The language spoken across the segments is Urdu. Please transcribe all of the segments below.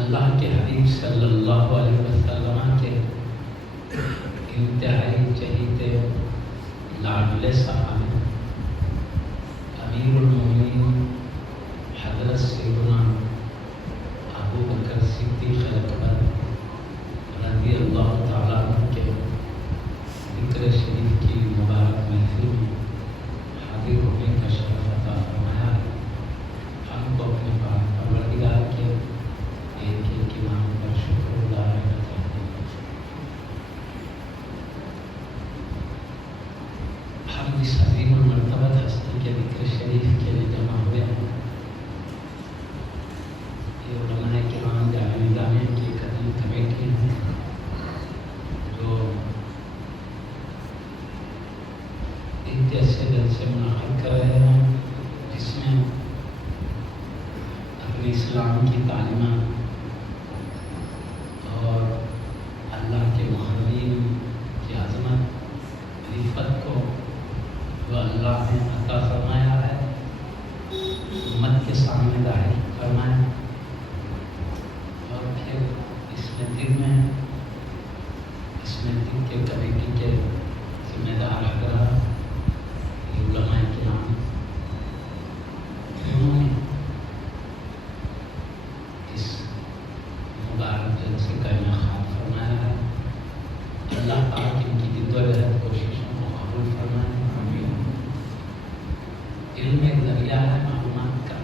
اللہ کے حبیب صلی اللہ علیہ وسلم کے انتہائی چہیتے لاڈلے صحابی امیر المومنین حضرت سیدنا ابو بکر صدیق اکبر رضی اللہ تعالیٰ عنہ کے ذکر شریف کی مبارک محفل میں حاضر ہونے کا شرف عطا فرمایا ہے۔ ہم کو اپنے پاک پروردگار کے ایک امام پر شکر گزار رہنا چاہتے ہیں۔ ہم اس عظیم المرتبہ ہستی کے ذکر شریف کے لیے جمع ہوئے ہیں۔ یہ علماء کرام جامعہ نظامیہ کی ایک عظیم کمیٹی ہے جو ایک ایسے جلسے منعقد کر رہے ہیں جس میں اپنے اسلام کی تعلیمات اور اللہ کے محرمین کی عظمت رفت کو جو اللہ نے عطا فرمایا ہے امت کے سامنے ظاہر فرمایا، اور پھر اس میں دن کے کمیٹی کے ذمہ دار حضرات علماء کرام انہوں نے اس مبارک جلسے کا انعقاد فرمایا ہے۔ اللہ پاک ان کی جدوجہد کوششوں کو قبول فرمائے۔ علم ایک ذریعہ ہے معلومات کا۔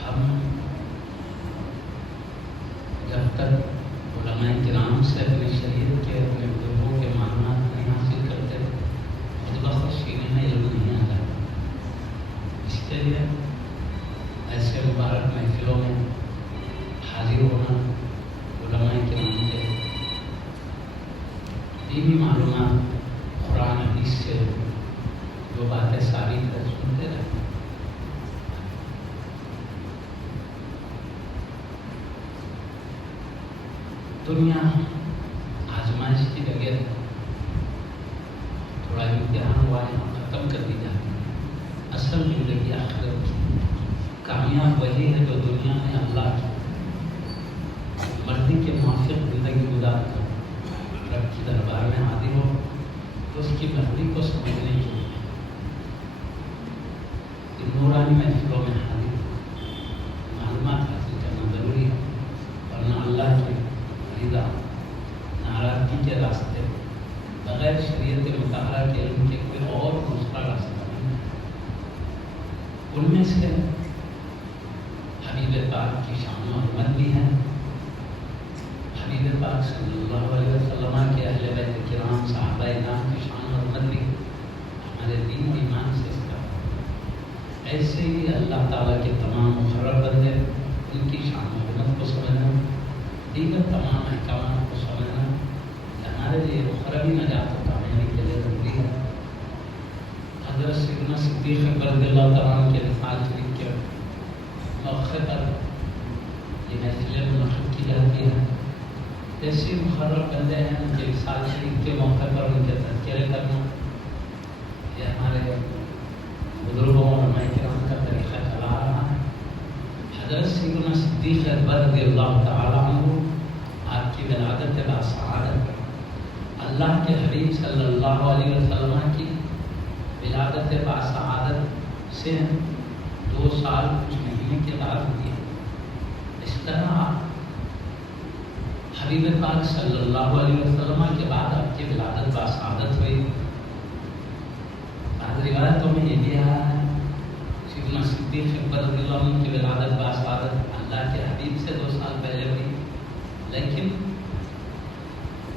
ہم جب تک علماء کرام سے اپنے شریعت کے اپنے بزرگوں کے معلومات نہیں حاصل کرتے خود بخود سینے میں علم نہیں آتا۔ اس کے لیے ایسے مبارک محفلوں میں حاضر ہونا، علماء کرام کے دینی معلومات قرآن حدیث سے جو باتیں ثابت ہے سنتے رہتے۔ دنیا آزمائش کی جگہ تھوڑا امتحان ہوا ہے، ختم کر دی جاتی ہے۔ اصل زندگی آخرت کی کامیاب وہی ہے جو دنیا میں اللہ کی مرضی کے موافق زندگی گزار کر رب کی دربار میں حاضر ہو تو اس کی مرضی کو سمجھنے کی نورانی محفلوں میں حاضر معلومات حاصل کرنا ضروری ہے، ورنہ اللہ کی رضا ناراضگی کے راستے بغیر شریعت مطالعہ کے علم کے کوئی اور دوسرا راستہ نہیں ہے۔ ان میں سے حبیب پاک کی شان و حرمت بھی ہے۔ حبیب پاک صلی اللہ علیہ وسلم کے اہل بیت کرام صحابہ اکرام کی شان و حرمت بھی ہمارے دین و ایمان سے ایسے ہی اللہ تعالیٰ کے تمام مقرر بندے ان کی شان و حرمت کو سمجھنا، دیگر تمام احکامات کو سمجھنا ہمارے لیے اخروی نجات و کامیابی کے لیے ضروری ہے۔ حضرت سیدنا صدیق اکبر رضی اللہ تعالیٰ عنہ کے رسالت شریف کے موقع پر یہ محفلیں منعقد کی جاتی ہیں. ایسے مقرر بندے ہیں کہ سال شریف کے موقع پر ان کے تذکرے کرنا یہ ہمارے بزرگوں اور علماء کرام کا طریقہ چلا رہا ہے. حضرت سیدنا صدیق اکبر رضی اللہ تعالیٰ عنہ آپ کی ولادت باسعادت اللہ کے حبیب صلی اللہ علیہ وسلم کی ولادت باسعادت سے 2 سال کچھ مہینے کے بعد ہوئی. اس طرح حبیب پاک صلی اللہ علیہ وسلم کے بعد آپ کی ولادت باسعادت ہوئی. بعض روایتوں میں یہ بھی آیا ہے سیدنا صدیق اکبر رضی اللہ عنہ کی ولادت باسعادت اللہ کے حبیب سے 2 سال پہلے ہوئی. لیکن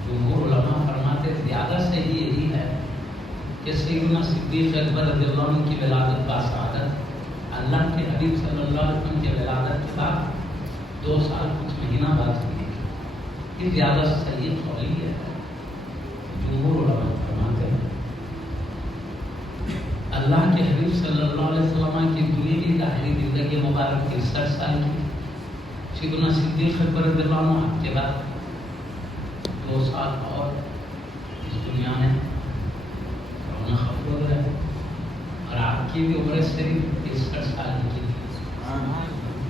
جمہور علماء فرماتے زیادہ صحیح یہی ہے کہ سیدنا صدیق اکبر رضی اللہ عنہ کی ولادت باسعادت اللہ کے حبیب صلی اللہ علیہ وسلم کی ولادت کے بعد 2 سال کچھ مہینہ بعد ہوئی. یہ زیادہ صحیح قول ہے. جمہور علماء فرماتے ہیں اللہ کے حبیب صلی اللہ علیہ وسلم کی دنیاوی ظاہری زندگی مبارک 63 سال کی. سیدنا صدیق اکبر رضی اللہ عنہ کے بعد 2 سال اور اس دنیا میں رونق افروز ہے اور آپ کی بھی عمر صرف 63 سال کی تھی.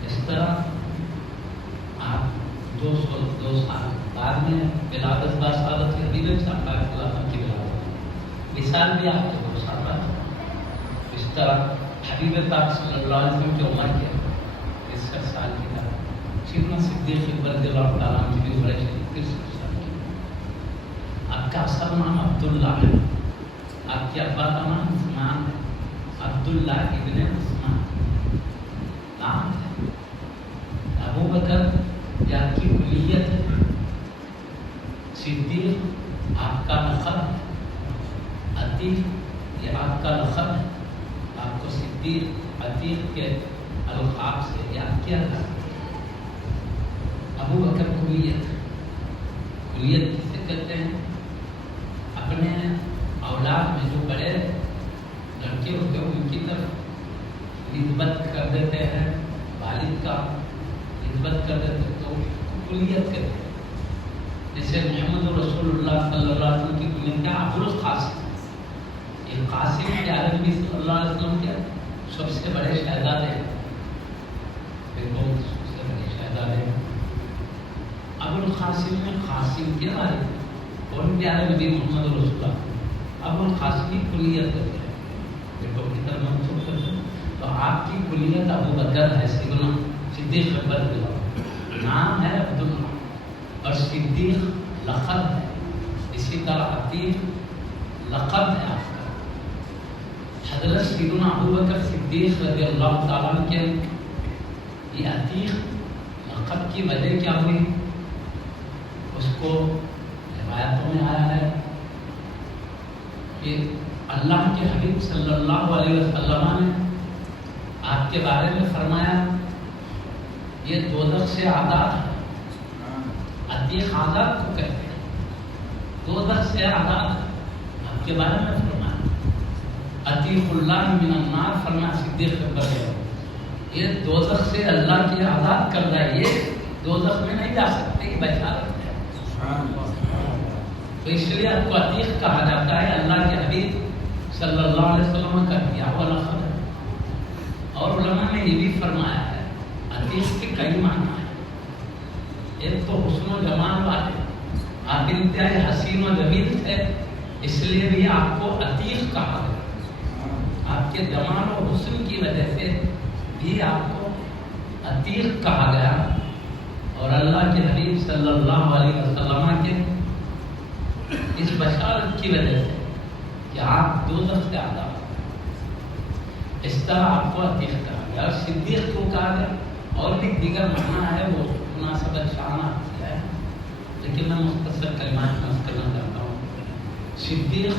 اس طرح آپ 2 سال بعد میں ولادت باسعادت حبیب صلی اللہ علیہ وسلم کی ولادت مثال بھی آپ کے 2 سال بعد. اس طرح حبیب پاک صلی اللہ علیہ وسلم کی عمر کے 63 سال کی طرح سیدنا صدیق اکبر رضی اللہ تعالیٰ عنہ کی عمر 63 سال کی. آپ کا اصل نام عبداللہ ہے. آپ کے ابا کا نام عثمان ہے. عبداللہ ابن عثمان نام ہے. ابو بکر یہ آپ کی کلیت ہے. صدیق آپ کا لقب ہے. عتیق یہ آپ کا لقب ہے. آپ کو صدیق عتیق کے القاب سے یاد کیا تھا. ابو بکر کلیت کسے کہتے ہیں؟ اپنے اولاد میں جو بڑے لڑکے ہوتے ہیں ان کی طرف نسبت کر دیتے ہیں. والد کا نسبت کر دیتے ہیں تو کلیت کہتے ہیں. جیسے محمد رسول اللہ صلی اللہ علیہ وسلم کی کلیت کیا؟ ابو القاسم. یہ قاسم کے عالم بھی صلی اللہ علیہ وسلم کے سب سے بڑے شہزادے ہیں. سب سے بڑے شہزادے ہیں. ابو القاسم میں قاسم کے والد کون پیارے نبی محمد رسول اللہ ابو القاسم کی کلیت کرتے ہیں. دیکھو کتنا منسوخ کرتے ہیں. تو آپ کی کلیت ابو بکر ہے. سیدنا صدیق اکبر رضی اللہ عنہ نام ہے عبداللہ اور صدیق لقب ہے. اسی طرح عتیق لقب ہے آپ کا. حضرت سیدنا ابو بکر صدیق رضی اللہ تعالیٰ عنہ کے یہ عتیق لقب کی وجہ کیا ہوئی؟ اس کو روایتوں میں آیا ہے کہ اللہ کے حبیب صلی اللہ علیہ وسلم نے آپ کے بارے میں فرمایا یہ دوزخ سے آزاد ہے. عتیق آزاد کو کہتے ہیں. دوزخ سے آزاد آپ کے بارے میں فرمایا عتیق اللہ من النار. فرمایا صدیق اکبر یہ دوزخ سے اللہ کی آزاد کر رہا ہے. یہ دوزخ میں نہیں جا سکتے. یہ بشارت ہے. تو اس لیے آپ کو عتیق کہا جاتا ہے. اللہ کے حبیب صلی اللہ علیہ وسلم کا دیا ہوا لقب ہے. اور علماء نے یہ بھی فرمایا ہے عتیق کے کئی معنی ہیں. ایک تو حسن و جمال والے. آپ انتہائی حسین و جمیل تھے اس لیے بھی آپ کو عتیق کہا گیا. آپ کے جمال و حسن کی وجہ سے بھی آپ کو عتیق کہا گیا. اور اللہ کے حبیب صلی اللہ علیہ وسلم کے اس بشارت کی وجہ سے کہ آپ دوزخ سے آزاد اس طرح آپ کو عتیق کہا گیا. اور صدیق کو کہا گیا. اور بھی دیگر معنی ہے وہ مناسبت شانہ ہے لیکن میں مختصر کلمات میں کرنا چاہتا ہوں. صدیق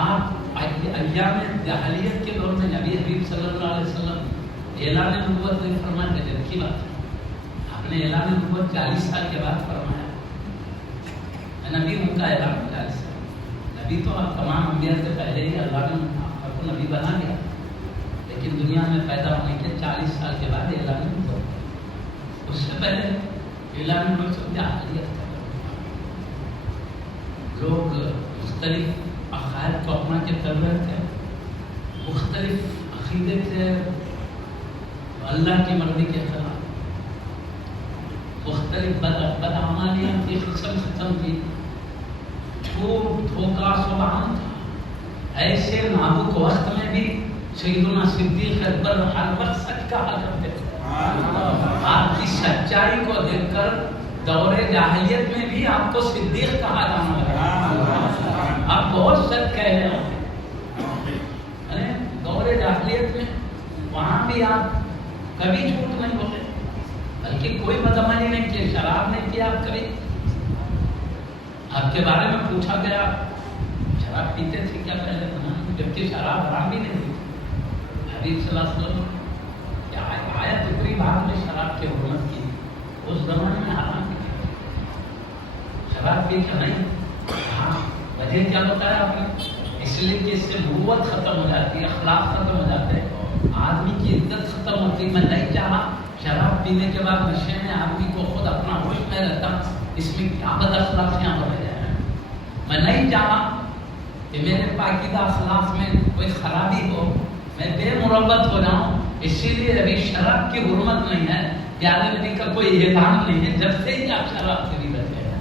آپ ایام جاہلیت کے دور میں نبی حبیب صلی اللہ علیہ وسلم اعلان نبوت نے فرمایا جنت کی بات ہے. آپ نے اعلان نبوت 40 سال کے بعد فرمایا. نبی ان کا اعلان 40 سال. نبی تو آپ تمام انبیاء سے پہلے ہی اللہ نے آپ کو نبی بنا دیا. لیکن لیکن دنیا میں پیدا ہونے کے 40 سال کے بعد اعلان ہوا. اس سے پہلے اعلان ہو سکتے اقلیت کا لوگ مختلف عقائد کو اپنا کے کر رہے تھے, مختلف عقیدے تھے اللہ کی مرضی کے خلاف, مختلف بدعمالیاں کی قسم کی, جھوٹ دھوکہ سب عام تھا. ایسے نابک وقت میں بھی سیدنا صدیق اکبر ہر وقت سچ کہا کرتے تھے. آپ کی سچائی کو دیکھ کر دور جاہلیت میں بھی آپ کو صدیق کہا جانا لگا. آپ بہت سچ کہہ رہے ہو. دور جاہلیت میں وہاں بھی آپ کبھی جھوٹ نہیں بولے, بلکہ کوئی بدعمالی نہیں کی, شراب نہیں کیا آپ کبھی. آپ کے بارے میں پوچھا گیا شراب پیتے تھے کیا پہلے, جبکہ شراب حرام بھی نہیں تھی. حبیب صلی اللہ علیہ وسلم کیا آیت اتری بات میں شراب کی حرمت کی, اس زمانے میں حرام کی شراب پی کر نہیں. ہاں وجہ کیا بتایا آپ نے, اس لیے کہ اس سے نبوت ختم ہو جاتی ہے, اخلاق ختم ہو جاتے ہیں, آدمی کی عزت ختم ہوتی. میں نہیں چاہا شراب پینے کے بعد نشے میں آدمی کو خود اپنا ہوش میں رہتا, اس میں کیا بد اخلاقیاں ہو رہی ہیں. میں نہیں چاہا کہ میرے پاکیزہ اخلاق میں کوئی خرابی ہو, میں بے مربت ہو جاؤں. اسی لیے ابھی شراب کی حرمت نہیں ہے, پیارے نبی کا کوئی اعلان نہیں ہے. جب سے ہی آپ شراب سے بھی رہتے ہیں,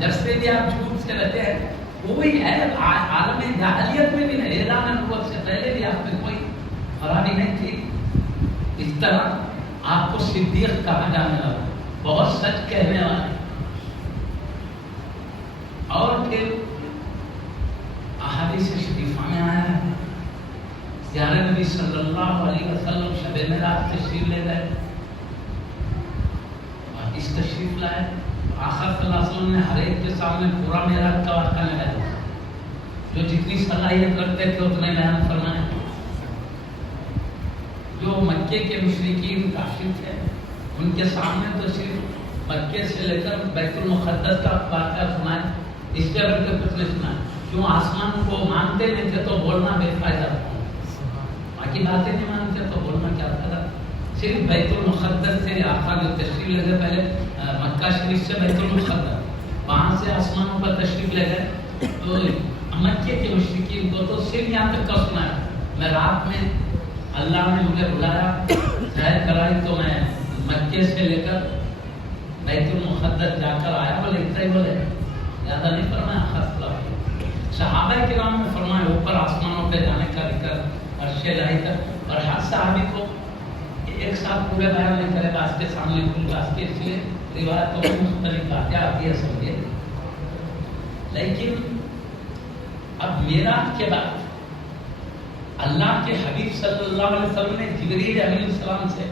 جب سے بھی آپ جھوٹ سے رہتے ہیں, کوئی ہے عالم جاہلیت میں بھی نہیں, اعلان نبوت سے پہلے بھی آپ میں کوئی خرابی نہیں تھی. اس طرح آپ کو صدیق کہا جانے لگا, بہت سچ کہنے والے. اور پھر احادیث شریفہ میں آیا ہے پیارے نبی صلی اللہ علیہ وسلم شب معراج تشریف لے گئے, اور اس تشریف لائے آخر صلی اللہ علیہ وسلم نے ہر ایک کے سامنے پورا معراج کا واقعہ لگایا, جو جتنی صلاحیت رکھتے تھے اتنے بیان فرمائے. جو مکے کے مشرکین کافر تھے ان کے سامنے تو صرف مکے سے لے کر بیت المقدس کا واقعہ سنائے, اس کے بڑھ کے کچھ نہیں سنائے. کیوں آسمان کو مانتے نہیں تھے تو بولنا بے فائدہ تھا, باقی باتیں نہیں مانتے تو بولنا کیا فائدہ. صرف بیت المقدس سے آقا جو تشریف لے گئے, پہلے مکہ شریف سے بیت المقدس, وہاں سے آسمانوں پر تشریف لے گئے. تو مکے کے مشرکین کو تو صرف یہاں تک کا سنایا. میں رات میں اللہ نے مجھے بلایا, سیر کرائی, تو میں مکے سے لے کر بیت المقدس جا کر آیا. بولے اتنا ہی بولے, زیادہ نہیں فرمایا. خاص صحابہ کرام نے فرمایا اوپر آسمانوں پہ جانے کا ذکر, عرش الہی تک. اور ہر صحابی کو ایک ساتھ پورے بیان نہیں کرے گا, اس کے سامنے کل گاس کے, اس لیے روایت تو مختلف باتیں آتی ہے سمجھے. لیکن اب معراج کے بعد اللہ کے حبیب صلی اللہ علیہ وسلم نے جبریل علیہ السلام سے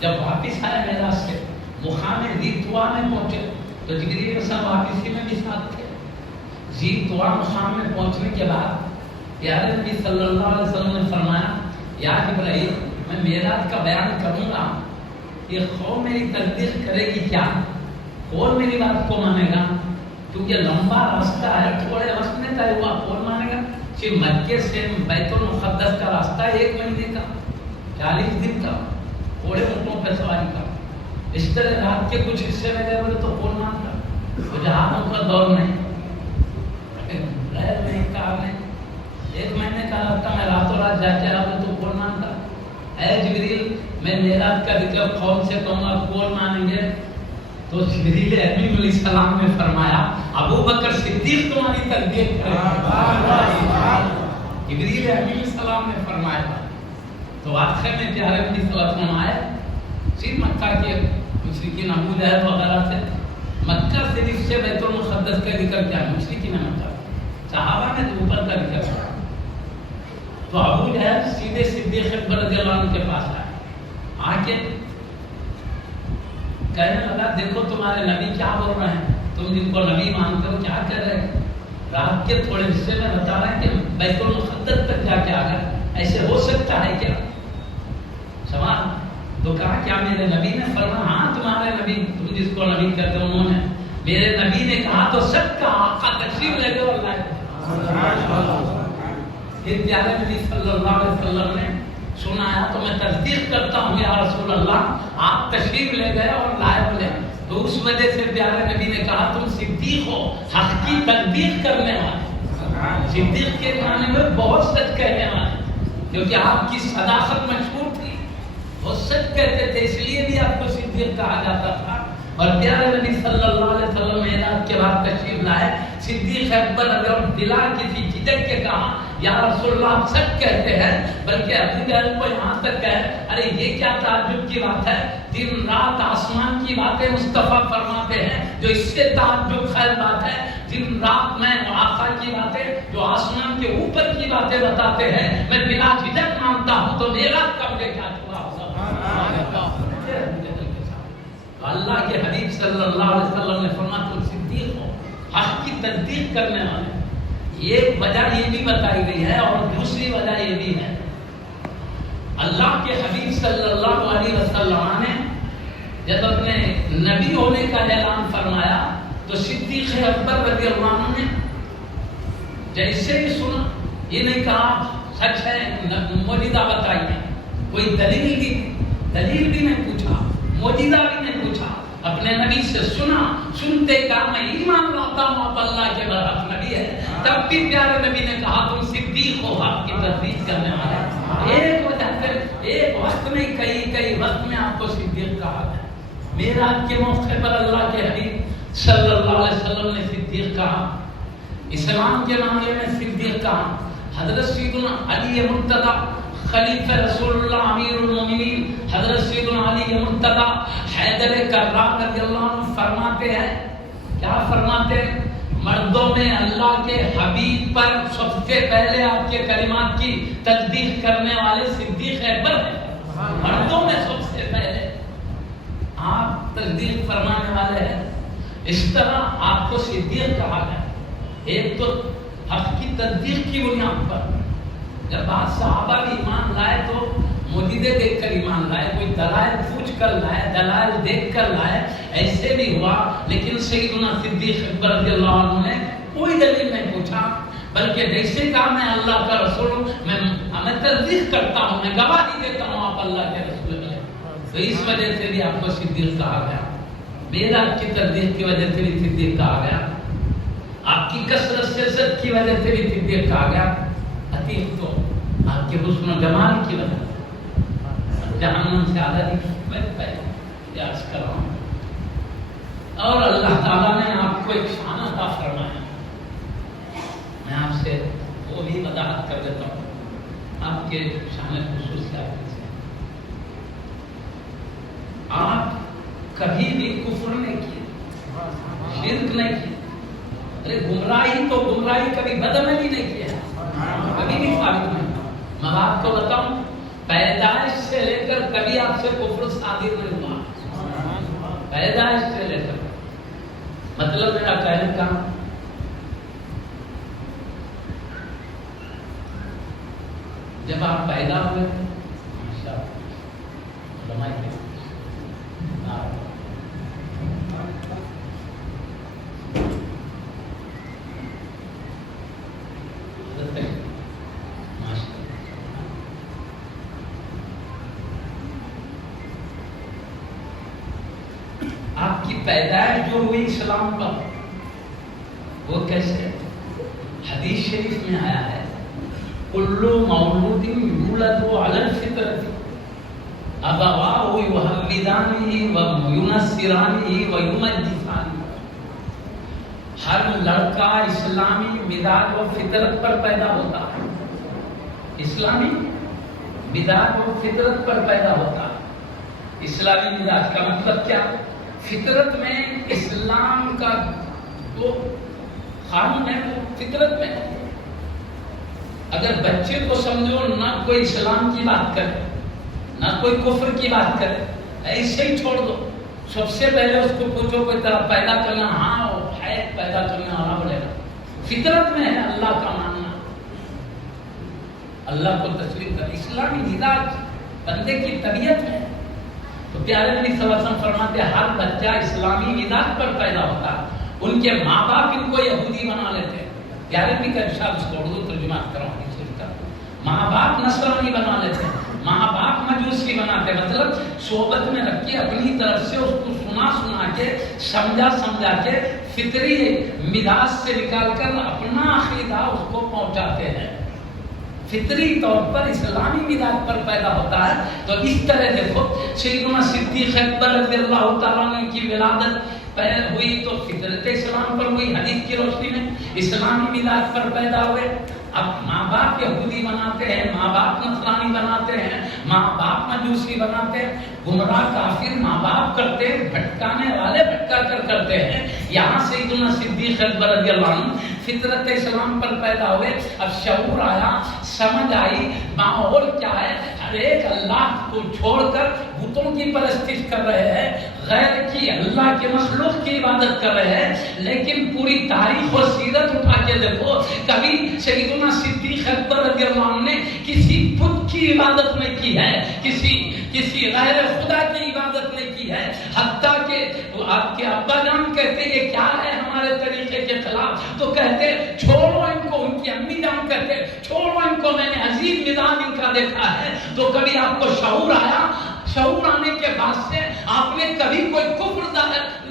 جب واپس آئے معراج سے, مقام ذی طوا میں پہنچے, تو جبریل صاحب واپسی میں بھی ساتھ تھے. ذی طوا مقام میں پہنچنے کے بعد پیارے نبی صلی اللہ علیہ وسلم نے فرمایا یا جبرائیل میں معراج کا بیان کروں گا, یہ قوم میری تصدیق کرے گی کیا, کون میری بات کو مانے گا, کیونکہ لمبا راستہ ہے, تھوڑے وقت میں طے ہوا, کون مانے گا. صرف مکے سے بیت المقدس کا راستہ 1 مہینے کا, 40 دن کا, تھوڑے اونٹوں پہ سواری کا. اس طرح رات کے کچھ حصے میں گئے بولے تو کون مانتا, تو جہازوں کا دور نہیں, ریل نہیں, کار نہیں, 1 مہینے کا راستہ میں راتوں رات جا کے آؤں تو کون مانتا. اے جبریل میں معراج کا ذکر قوم سے کہوں گا, کون مانیں گے. تو جبریل امین علیہ السلام نے فرمایا ابو بکر صدیق تمہاری تصدیق کرے. جبریل امین علیہ السلام نے فرمایا. تو آخر میں پیارے نبی صلی اللہ علیہ وسلم آئے, صرف مکہ کے مشرکین ابو جہل وغیرہ سے, مکہ شریف سے بیت المقدس کا ذکر کیا, مشرکین مکہ, صحابہ نے اوپر کا ذکر کیا. تو ابو جہل سیدھے صدیق اکبر رضی اللہ عنہ کے پاس آئے, آ کے کہنے لگا دیکھو تمہارے نبی کیا بول رہے ہیں, تم جن کو نبی مانتے ہو کیا کہہ رہے ہیں. رات کے تھوڑے حصے میں بتا رہے ہیں کہ بیت المقدس تک جا کے آ گئے, ایسے ہو سکتا ہے کیا. سوال تو کہا کیا میرے نبی نے فرمایا ہاں تمہارے نبی, تم جس کو نبی کہتے ہو انہوں نے, میرے نبی نے کہا تو سب کا آقا تشریف لے گئے. اللہ پھر پیارے نبی صلی اللہ علیہ وسلم نے سنایا تصدیق کرتا ہوں یا رسول اللہ. آپ تشریف لے گئے اور لائے بولے تو اس وجہ سے پیارے نبی نے کہا تم صدیق ہو, حق کی تصدیق کرنے والے. صدیق کے معنی میں بہت سچ کہنے والے, کیونکہ آپ کی صداقت مشہور تھی, بہت سچ کہتے تھے, اس لیے بھی آپ کو صدیق کہا جاتا تھا. اور پیارے نبی صلی اللہ علیہ وسلم معراج کے بعد تشریف لائے. صدیق اکبر اگر بلا کسی جھجک کے کہا یا رسول اللہ آپ سچ کہتے ہیں, بلکہ ابو جہل کو یہاں تک کہے ارے یہ کیا تعجب کی بات ہے, دن رات آسمان کی باتیں مصطفیٰ فرماتے ہیں, جو اس سے تعجب خیر بات ہے. دن رات میں آقا کی باتیں جو آسمان کے اوپر کی باتیں بتاتے ہیں میں بلا جھجک مانتا ہوں, تو میرا کب لے کیا چھوڑا ہوگا. اللہ کے حبیب صلی اللہ علیہ وسلم نے فرمایا تم صدیق ہو, حق کی تصدیق کرنے والے. ایک وجہ یہ بھی بتائی گئی ہے, اور دوسری وجہ یہ بھی ہے اللہ کے حبیب صلی اللہ علیہ وسلم نے جب اپنے نبی ہونے کا اعلان فرمایا تو صدیق اکبر رضی اللہ عنہ نے جیسے ہی سنا, یہ نہیں کہا سچ ہے موجودہ بتائیے, کوئی دلیل بھی نہیں پوچھا, موجودہ بھی نہیں پوچھا, اپنے نبی سے سنا, سنتے کہا میں ایمان لاتا ہوں آپ اللہ کے برحق نبی ہے. تب بھی پیارے نبی نے کہا تم صدیق ہو, آپ کی تصدیق کرنے والے. ایک وجہ سے ایک وقت میں کئی وقت میں آپ کو صدیق کہا ہے. معراج کے موقع پر اللہ کے حبیب صلی اللہ علیہ وسلم نے صدیق کہا, اسلام کے معاملے میں صدیق کہا. حضرت سیدنا علی مرتضی خلیفہ رسول اللہ امیر المومنین حضرت سیدنا علی مرتضی حیدر کرار رضی اللہ عنہ فرماتے ہیں, کیا فرماتے ہیں, مردوں میں اللہ کے حبیب پر سب سے پہلے آپ کے کلمات کی تصدیق کرنے والے صدیق اکبر ہیں. مردوں میں سب سے پہلے آپ تصدیق فرمانے والے ہیں. اس طرح آپ کو صدیق کہا ہے. ایک تو حق کی تصدیق کی بنیاد پر, جب بعض صحابہ بھی ایمان لائے تو موجودے دیکھ کر ایمان لائے, کوئی دلائل پوچھ کر لائے, دلائل دیکھ کر لائے, ایسے بھی ہوا. لیکن سیدنا صدیق اکبر رضی اللہ عنہ نے کوئی دلیل نہیں پوچھا, بلکہ جیسے کہا میں اللہ کا رسول ہوں, میں تصدیق کرتا ہوں, میں گواہی دیتا ہوں آپ اللہ کے رسول ہیں. تو اس وجہ سے بھی آپ کو صدیق کہا گیا. معراج کی تصدیق کی وجہ سے بھی صدیق کہا گیا. آپ کی کثرت سے سچ کی وجہ سے بھی صدیق کہا گیا. عتیق تو آپ کے حسن و جمال کی وجہ سے جہنم سے آزادی میں پہلے عرض کر رہا ہوں. اور اللہ تعالیٰ نے آپ کو ایک شان عطا فرمایا. میں آپ سے وہ بھی وضاحت کر دیتا ہوں آپ کے شان خصوصیات سے. آپ کبھی بھی کفر نہیں کیے, شرک نہیں کیے. ارے گمراہی تو گمراہی کبھی بدعملی نہیں کیا, کبھی بھی ثابت نہیں. میں آپ کو بتاؤں پیدائش سے لے کر کبھی آپ سے کفر صادر نہیں ہوا, پیدائش سے لے کر. مطلب میرا کہنے کا جب آپ پیدا ہوئے آپ کی پیدائش جو ہوئی اسلام پر, وہ کیسے؟ حدیث شریف میں آیا ہے کلو مولود یولد علی الفطرۃ ابواہ یحودانہ وینصرانہ ویمجسانہ. ہر لڑکا اسلامی مزاج و فطرت پر پیدا ہوتا ہے. اسلامی مزاج و فطرت پر پیدا ہوتا ہے. اسلامی مزاج کا مطلب کیا؟ فطرت میں اسلام کا جو قانون ہے وہ فطرت میں. اگر بچے کو سمجھو نہ کوئی اسلام کی بات کرے نہ کوئی کفر کی بات کرے, ایسے ہی چھوڑ دو. سب سے پہلے اس کو پوچھو کوئی طرح پیدا کرنا, ہاں ہے پیدا کرنا والا بولے گا. فطرت میں ہے اللہ کا ماننا, اللہ کو تسلیم کر. اسلامی مزاج بندے کی طبیعت میں. تو پیارے نبی صلی اللہ علیہ وسلم فرماتے ہیں ہر بچہ اسلامی مزاج پر پیدا ہوتا ہے. ان کے ماں باپ ان کو یہودی بنا لیتے ہیں. پیارے نبی کا ارشاد اس کو اردو ترجمہ کراؤں گی. ماں باپ نصرانی بنا لیتے ہیں, ماں باپ مجوسی بنا صحبت میں رکھ کے اپنی طرف سے اس کو سنا کے سمجھا کے فطری مزاج سے نکال کر اپنا عقیدہ اس کو پہنچاتے ہیں، فطری طور پر اسلامی مزاج پر پیدا ہوتا ہے۔ تو اس طرح دیکھو سیدنا صدیق اکبر رضی اللہ تعالیٰ عنہ کی ولادت ہوئی تو فطرت اسلام پر ہوئی، حدیث کی روشنی میں اسلامی مزاج پر پیدا ہوئے۔ اب ماں باپ یہودی بناتے ہیں، ماں باپ نصرانی بناتے ہیں، ماں باپ مجوسی بناتے ہیں، گمراہ کافر ماں باپ کرتے ہیں، بھٹکانے والے بھٹکا کر کرتے ہیں۔ یہاں سیدنا صدیق اکبر رضی اللہ عنہ فطرت اسلام پر پیدا ہوئے، اب شعور آیا، سمجھ آئی ماحول کیا ہے، ہر ایک اللہ کو چھوڑ کر بتوں کی پرستش کر رہے ہیں، غیر کی اللہ کے مخلوق کی عبادت کر رہے ہیں۔ لیکن پوری تاریخ اور سیرت اٹھا کے دیکھو، کبھی سیدنا صدیق اکبر رضی اللہ عنہ نے کسی بت کی عبادت نہیں کی ہے، کسی غیر خدا کی عبادت نہیں کی ہے، حتیٰ کہ آپ کے ابا جان کہتے یہ کیا ہے ہمارے طریقے کے خلاف، تو کہتے چھوڑو ان کو، ان کی امی جان کہتے چھوڑو ان کو، میں نے عجیب مزاج ان کا دیکھا ہے۔ تو کبھی آپ کو شعور آیا، شعور آنے کے بعد سے آپ نے کبھی کوئی کفر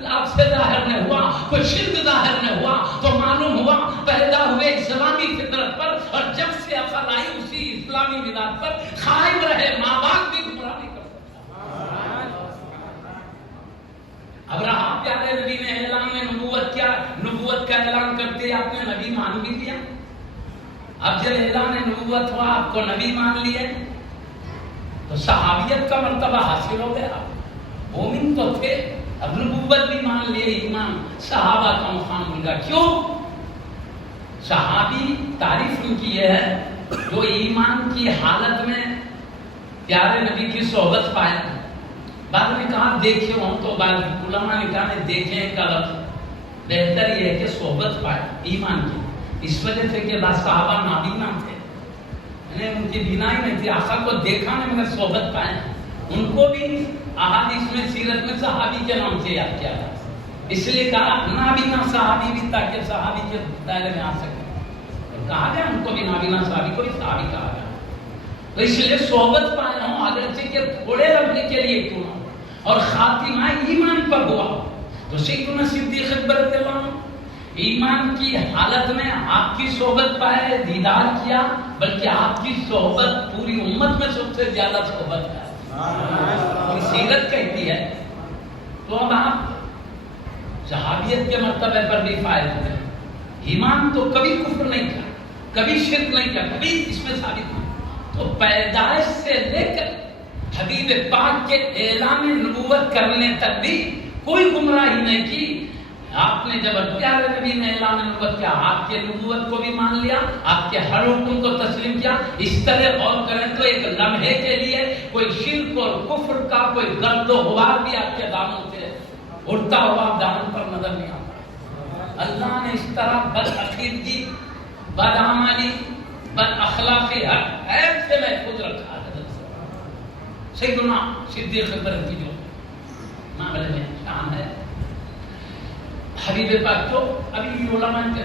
آپ سے ظاہر نہیں ہوا، کوئی شرک ظاہر نہیں ہوا، تو معلوم ہوا پیدا ہوئے اسلامی فطرت پر، اور جب سے عقل آئی اسی اسلامی مزاج پر قائم رہے، ماں باپ بھی گمراہ نہیں کر سکتا۔ اب رہا پیارے نبی نے اعلان میں نبوت کیا، نبوت کا اعلان کرتے آپ نے نبی مان بھی لیا۔ اب جب اعلان نبوت ہوا آپ کو نبی مان لیے تو صحابیت کا مرتبہ حاصل ہو گیا، مومن تو تھے، اب نبوت بھی مان لیے، ایمان صحابہ کا مقام مل گیا۔ کیوں؟ صحابی تعریف ان کی یہ ہے جو ایمان کی حالت میں پیارے نبی کی صحبت پائے۔ بعد میں کہا دیکھے ہوں، تو بعد علماء نے کہا دیکھیں کا لفظ بہتر یہ ہے کہ صحبت پائے ایمان کی، اس وجہ سے کہ بعض صحابہ نابینا تھے، ان کی بینائی نہیں تھی، آقا کو دیکھا نہیں مگر صحبت پائے، ان کو بھی احادیث میں سیرت میں صحابی کے نام سے یاد کیا تھا، اس لیے کہا نابینا صحابی بھی، تاکہ صحابی کے دائرے میں آ سکے، اور کہا گیا ان کو بھی نابینا صحابی کو بھی صحابی کہا گیا، تو اس لیے صحبت پائے ہوں اگرچہ کہ تھوڑے رکھنے کے لیے کیوں نہ، اور خاتمہ ایمان پر ہوا۔ تو سیدنا صدیق اکبر رضی اللہ عنہ ایمان کی حالت میں آپ کی صحبت پائے، دیدار کیا، بلکہ آپ کی صحبت پوری امت میں سب سے زیادہ صحبت ہے، سیرت کہتی ہے۔ تو اب آپ صحابیت کے مرتبے پر بھی فائز ہوئے، ایمان تو کبھی کفر نہیں کیا، کبھی شرک نہیں کیا، کبھی اس میں ثابت نہیں، تو پیدائش سے لے کر حبیب پاک کے اعلان نبوت کرنے تک بھی کوئی گمراہی نہیں کی۔ آپ نے جب پیارے نبی نے اعلان نبوت کیا، آپ کے نبوت کو بھی مان لیا، آپ کے ہر حکم کو تسلیم کیا۔ اس طرح غور کریں تو ایک لمحے کے لیے کوئی شرک اور کفر کا کوئی گرد و غبار بھی آپ کے دامن سے اڑتا ہوا دامن پر نظر نہیں آتا۔ اللہ نے اس طرح بدعقیدگی، بدعملی، بد اخلاقی ہر عیب سے محفوظ رکھا ہے۔ سیدنا صدیق اکبر کی جو معاملے میں شان ہے، حبیب پاک تو ابھی علماء کے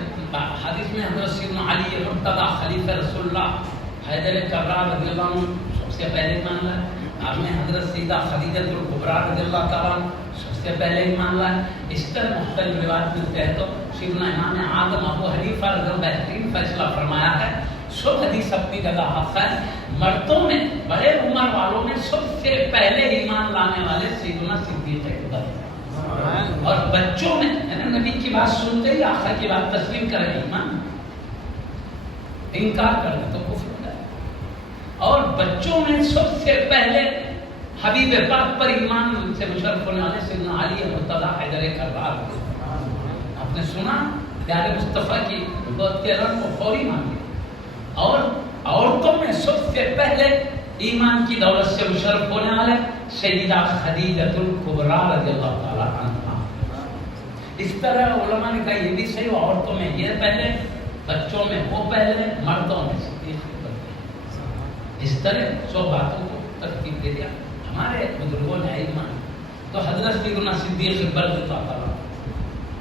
حدیث میں حضرت سیدنا علی مرتضی خلیفہ رسول اللہ حیدر کرار رضی اللہ عنہ سب سے پہلے مان لا ہے، آپ نے حضرت سیدہ خدیجہ الکبریٰ رضی اللہ تعالیٰ عنہ سب سے پہلے ہی مان لا ہے۔ اس طرح مختلف روایات ملتے ہیں، تو سیدنا امام اعظم ابو حنیفہ رضی اللہ بہترین فیصلہ فرمایا ہے، سب حدیث اپنی جگہ حق ہے، مردوں میں بڑے عمر والوں میں سب سے پہلے ایمان لانے والے سیدنا صدیق اکبر، اور بچوں میں یعنی نبی کی بات سنتے ہی آخر کی بات تسلیم کرے، ایمان انکار کر دے تو کفر ہے، اور بچوں میں سب سے پہلے حبیب پاک پر ایمان سے مشرف ہونے والے سیدنا علی مرتضی حیدر کرار، آپ نے سنا پیارے مصطفیٰ کی نبوت کے رنگ کو فوری مان لیا، اور عورتوں میں سب سے پہلے ایمان کی دولت سے مشرف ہونے والے سیدہ خدیجہ الکبریٰ رضی اللہ تعالیٰ عنہا۔ اس طرح علماء نے کہا یہ بھی صحیح، عورتوں میں یہ پہلے، بچوں میں وہ پہلے، مردوں میں صدیق اکبر۔ اس طرح سو باتوں کو ترتیب دے دیا ہمارے بزرگوں نے ایمان۔ تو حضرت سیدنا صدیق اکبر رضی اللہ تعالیٰ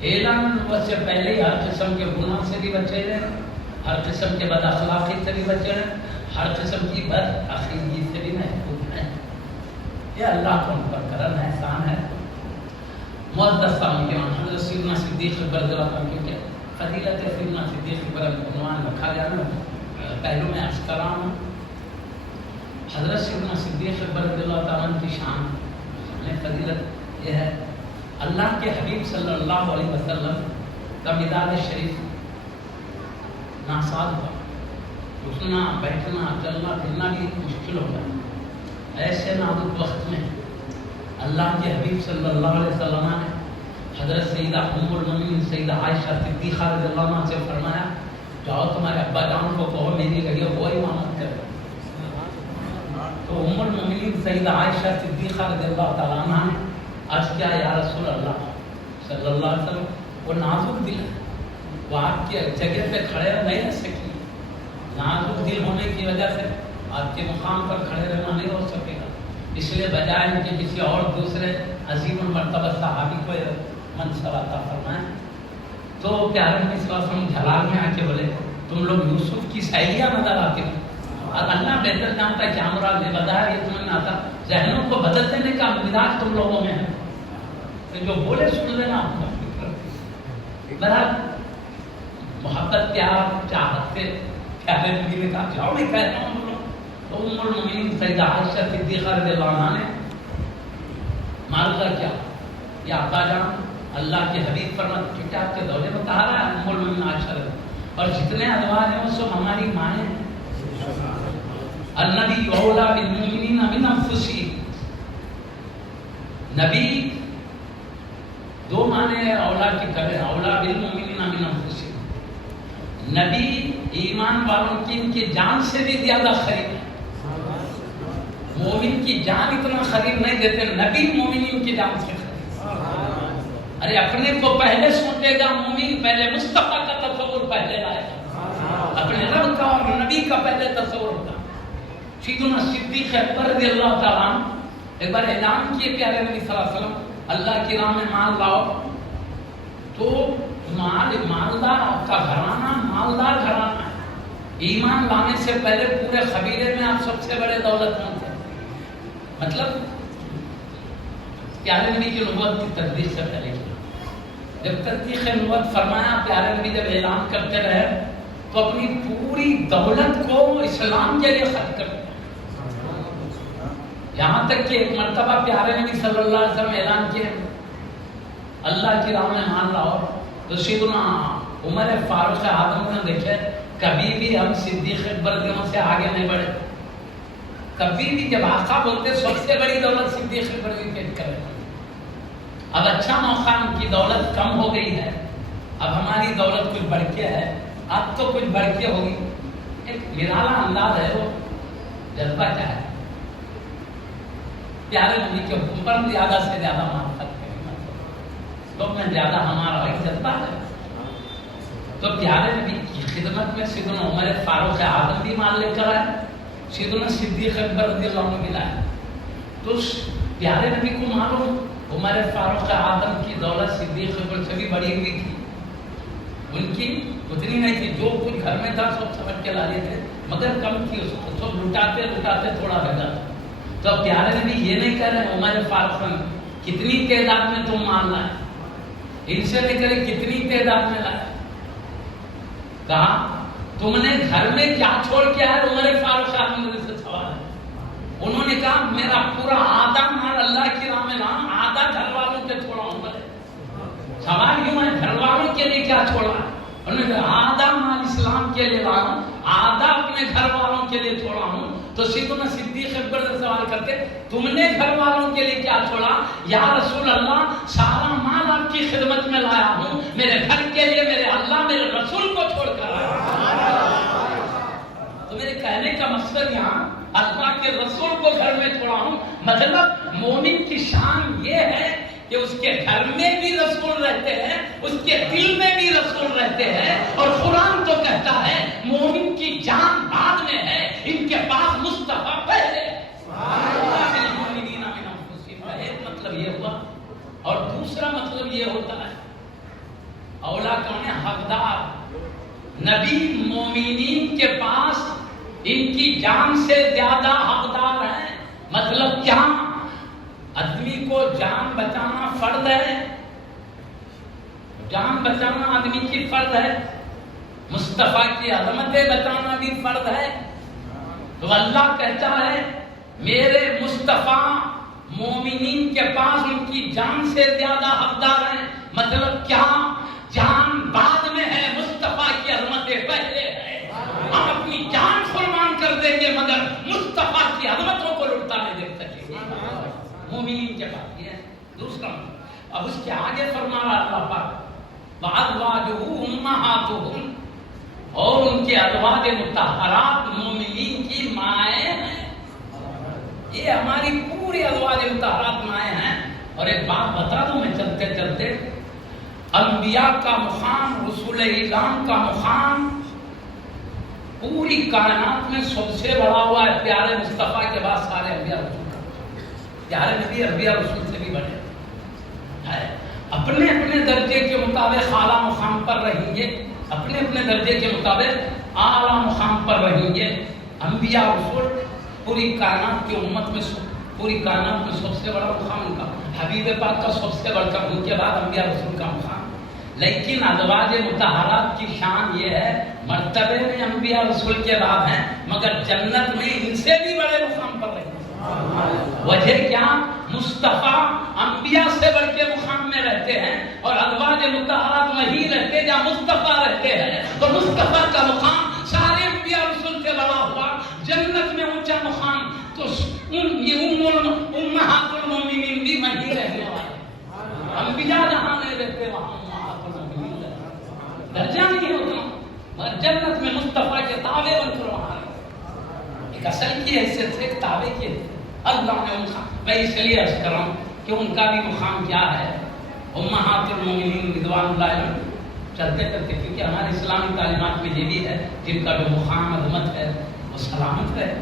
اعلان نبوت سے پہلے ہی ہر قسم کے گناہ سے بھی بچے رہے، ہر قسم کے بد اخلاقی سے بھی بچے رہے، ہر قسم کی بد عقیدگی سے بھی محفوظ ہیں۔ یہ اللہ کا ان پر کرم ہے، احسان ہے۔ معزز سامعین، حضرت سیدنا صدیق اکبر رضی اللہ عنہ کی فضیلت سیدنا صدیق اکبر عنوان رکھا گیا نا، پہلو میں عرض کر رہا ہوں حضرت سیدنا صدیق اکبر رضی اللہ تعالیٰ عنہ کی شان میں فضیلت یہ ہے، اللہ کے حبیب صلی اللہ علیہ وسلم کا مداد شریف ناساز ہوا، اٹھنا بیٹھنا چلنا پھرنا بھی مشکل ہو گیا۔ ایسے نازک وقت میں اللہ کے حبیب صلی اللہ علیہ وسلم نے حضرت سیدہ ام المؤمنین سیدہ عائشہ صدیقہ رضی اللہ عنہا سے فرمایا، جاؤ تمہارے ابا جان کو کہو میری جگہ وہ امامت کرے۔ تو ام المؤمنین سیدہ عائشہ صدیقہ رضی اللہ تعالیٰ عنہ نے عرض کیا، یا رسول اللہ صلی اللہ علیہ وسلم، وہ نازک دل ہے، وہ آپ کی جگہ پہ کھڑے نہیں رہ سکی، نازک دل ہونے کی وجہ سے آپ کے مقام پر کھڑے رہنا نہیں ہو سکے گا، اس لیے بجائے کہ کسی اور دوسرے عظیم المرتبہ صحابی کو منصب عطا فرمائیں۔ تو پیارے نبی صلی اللہ علیہ وسلم جلال میں آ کے بولے، تم لوگ یوسف کی سہیلیاں نظر آتی ہو، اور اللہ بہتر جانتا ہے کیا مراد ہے، بظاہر یہ تمہیں آتا، ذہنوں کو بدل دینے کا مزاج تم لوگوں میں ہے، جو بولے سن لینا۔ بہرحال محبت پیار چاہت سے پیارے نبی نے کہا جاؤ میں کہتا ہوں بولو۔ تو ام المؤمنین سیدہ عائشہ صدیقہ رضی اللہ عنہا نے معرضہ کیا، یا آقا جان اللہ کے حبیب فرماتے کیونکہ آپ کے دورے میں کہا رہا ہے ام المؤمنین عائشہ رضی اللہ، اور جتنے ادوار ہیں وہ سب ہماری مائیں ہیں۔ النبی اولا بالمؤمنین من انفسہم، نبی دو معنی ہے اولا کی کرے، اولا بالمؤمنین من انفسہم، نبی ایمان والوں کی ان کی جان سے بھی زیادہ قریب ہے۔ مومن کی جان اتنا قریب نہیں دیتے، نبی مومنین کی جان سے قریب۔ ارے اپنے کو پہلے سوچے گا مومن، پہلے مصطفیٰ کا تصور پہلے لائے گا، اپنے رب کا اور نبی کا پہلے تصور ہوگا۔ سیدنا صدیق اکبر رضی اللہ تعالیٰ عنہ ایک بار اعلان کیے پیارے نبی صلی اللہ علیہ وسلم اللہ کی راہ میں مال لاؤ، تو مالدار آپ کا گھرانہ مالدار گھرانہ ہے، ایمان لانے سے پہلے پورے قبیلے میں آپ سب سے بڑے دولت مند تھے، مطلب پیارے نبی کی نبوت کی تصدیق سے پہلے کی جب تصدیق نبوت فرمایا، پیارے نبی جب اعلان کرتے رہے تو اپنی پوری دولت کو اسلام کے لیے خرچ کرتے، یہاں تک کہ ایک مرتبہ پیارے نبی صلی اللہ علیہ وسلم اعلان کیے اللہ کی راہ میں مال لاؤ، تو سیدنا عمر فاروق اعظم نے دیکھے کبھی بھی ہم صدیق اکبر سے آگے نہیں بڑھے، کبھی بھی جب آقا بولتے سب سے بڑی دولت صدیق اکبر کی پیش کرے، اب اچھا موقع ان کی دولت کم ہو گئی ہے، اب ہماری دولت کچھ بڑھ کے ہے، اب تو کچھ بڑھ کے ہوگی، ایک نرالا انداز ہے، وہ جذبہ کیا ہے، پیارے نبی کے حکم پر زیادہ سے زیادہ معرفت لوگ میں زیادہ ہمارا ایک جذبہ ہے، تو پیارے نبی کی خدمت میں سیدنا عمر فاروق اعظم بھی مال لے کر آئے، سیدنا صدیق اکبر رضی اللہ عنہ بھی لائے، تو پیارے نبی کو معلوم عمر فاروق اعظم کی دولت صدیق اکبر سے بھی بڑی ہوئی تھی، ان کی اتنی نہیں تھی، جو کچھ گھر میں تھا سب سمجھ کے لا لیتے، مگر کم تھی، اس کو سب لٹاتے لٹاتے تھوڑا بچا تھا، تو پیارے نبی یہ نہیں کہہ رہے عمر فاروق کتنی تعداد میں تم مال لائے، ان سے نہیں کرے کتنی تعداد میں لائے، کہا تم نے گھر میں کیا چھوڑ کے آئے، عمر فاروق اعظم سے سوال ہے، انہوں نے کہا میرا پورا آدھا مال اللہ کی راہ میں لاؤں، آدھا گھر والوں کے چھوڑا ہوں، سوال کیوں ہے گھر والوں کے لیے کیا چھوڑا ہے، انہوں نے کہا آدھا مال اسلام کے لیے لاؤں، آدھا اپنے گھر والوں کے لیے چھوڑا ہوں، تو سیدنا صدیق اکبر سے سوال کرتے تم نے گھر والوں کے لیے کیا چھوڑا، یا رسول اللہ سارا مال آپ کی خدمت میں لایا ہوں، میرے گھر کے لیے میرے اللہ میرے رسول کو چھوڑ کر آیا۔ تو میرے کہنے کا مقصد یہاں اللہ کے رسول کو گھر میں چھوڑا ہوں، مطلب مومن کی شان یہ ہے کہ اس کے گھر میں بھی رسول رہتے ہیں، اس کے دل میں بھی رسول رہتے ہیں، اور قرآن تو کہتا ہے مومن کی جان بعد میں ہے، ان کے پاس مصطفیٰ پہلے۔ ایک مطلب یہ ہوا، اور دوسرا مطلب یہ ہوتا ہے اولا کون ہے، حقدار، نبی مومنین کے پاس ان کی جان سے زیادہ حقدار ہیں، مطلب کیا، فرض ہے، جان بچانا آدمی کی فرض ہے، مصطفیٰ کی عظمتیں بتانا بھی فرض ہے. تو اللہ کہتا ہے میرے مصطفیٰ مومنین کے پاس ان کی جان سے زیادہ حقدار ہیں. مطلب کیا؟ جان بعد میں ہے، مصطفیٰ کی عظمتیں پہلے ہے. ہم اپنی جان قربان کر دیں گے مگر مصطفیٰ کی عظمتوں کو لٹا نہیں دے سکیں گے. مومنین کے پاس یہ ہے. دوسرا اب اس کے آگے فرما رہا اللہ پاک وَأَزْوَاجُهُ أُمَّهَاتُهُمْ، اور ان کے ازواج مطہرات مومنین کی مائیں ہیں. یہ ہماری پوری ازواج مطہرات مائیں ہیں. اور ایک بات بتا دوں میں چلتے چلتے، انبیاء کا مقام، رسول اعلان کا مقام پوری کائنات میں سب سے بڑا ہوا ہے پیارے مصطفیٰ کے بعد سارے انبیاء رسول کا. پیارے نبی انبیاء رسول سے بھی بڑے ہے. اپنے اپنے درجے کے مطابق اعلیٰ مقام پر رہیں گے، اپنے اپنے درجے کے مطابق اعلیٰ مقام پر رہیں گے. انبیاء رسول پوری کائنات کی امت میں، پوری کائنات میں سب سے بڑا مقام ان کا، حبیب پاک کا سب سے بڑھ کر ان کے بعد انبیاء رسول کا مقام. لیکن ازواج مطہرات کی شان یہ ہے مرتبے میں انبیاء رسول کے بعد ہیں مگر جنت میں ان سے بھی بڑے مقام پر رہیں. وجہ کیا؟ مصطفیٰ انبیاء سے بڑھ کے مقام میں رہتے ہیں اور ازواج مطہرات وہیں رہتے جہاں مصطفیٰ رہتے ہیں. تو مصطفیٰ کا مقام سارے انبیاء رسول سے بڑا ہوا، جنت میں اونچا مقام. تو امہات المومنین بھی وہیں رہنے والے. انبیاء جہاں نہیں رہتے وہاں امہات المومنین رہتے. درجہ نہیں ہوتا مگر جنت میں مصطفیٰ کے تابع بن کر وہاں رہتے. ایک اصل کی حیثیت سے ایک تابع کی اللہ نے ان کا، میں اس لیے عرض کر رہا ہوں کہ ان کا بھی مقام کیا ہے. امہات المومنین رضوان اللہ علیہم چلتے چلتے، کیونکہ ہمارے اسلامی تعلیمات میں یہ بھی ہے جن کا جو مقام عظمت ہے وہ سلامت ہے.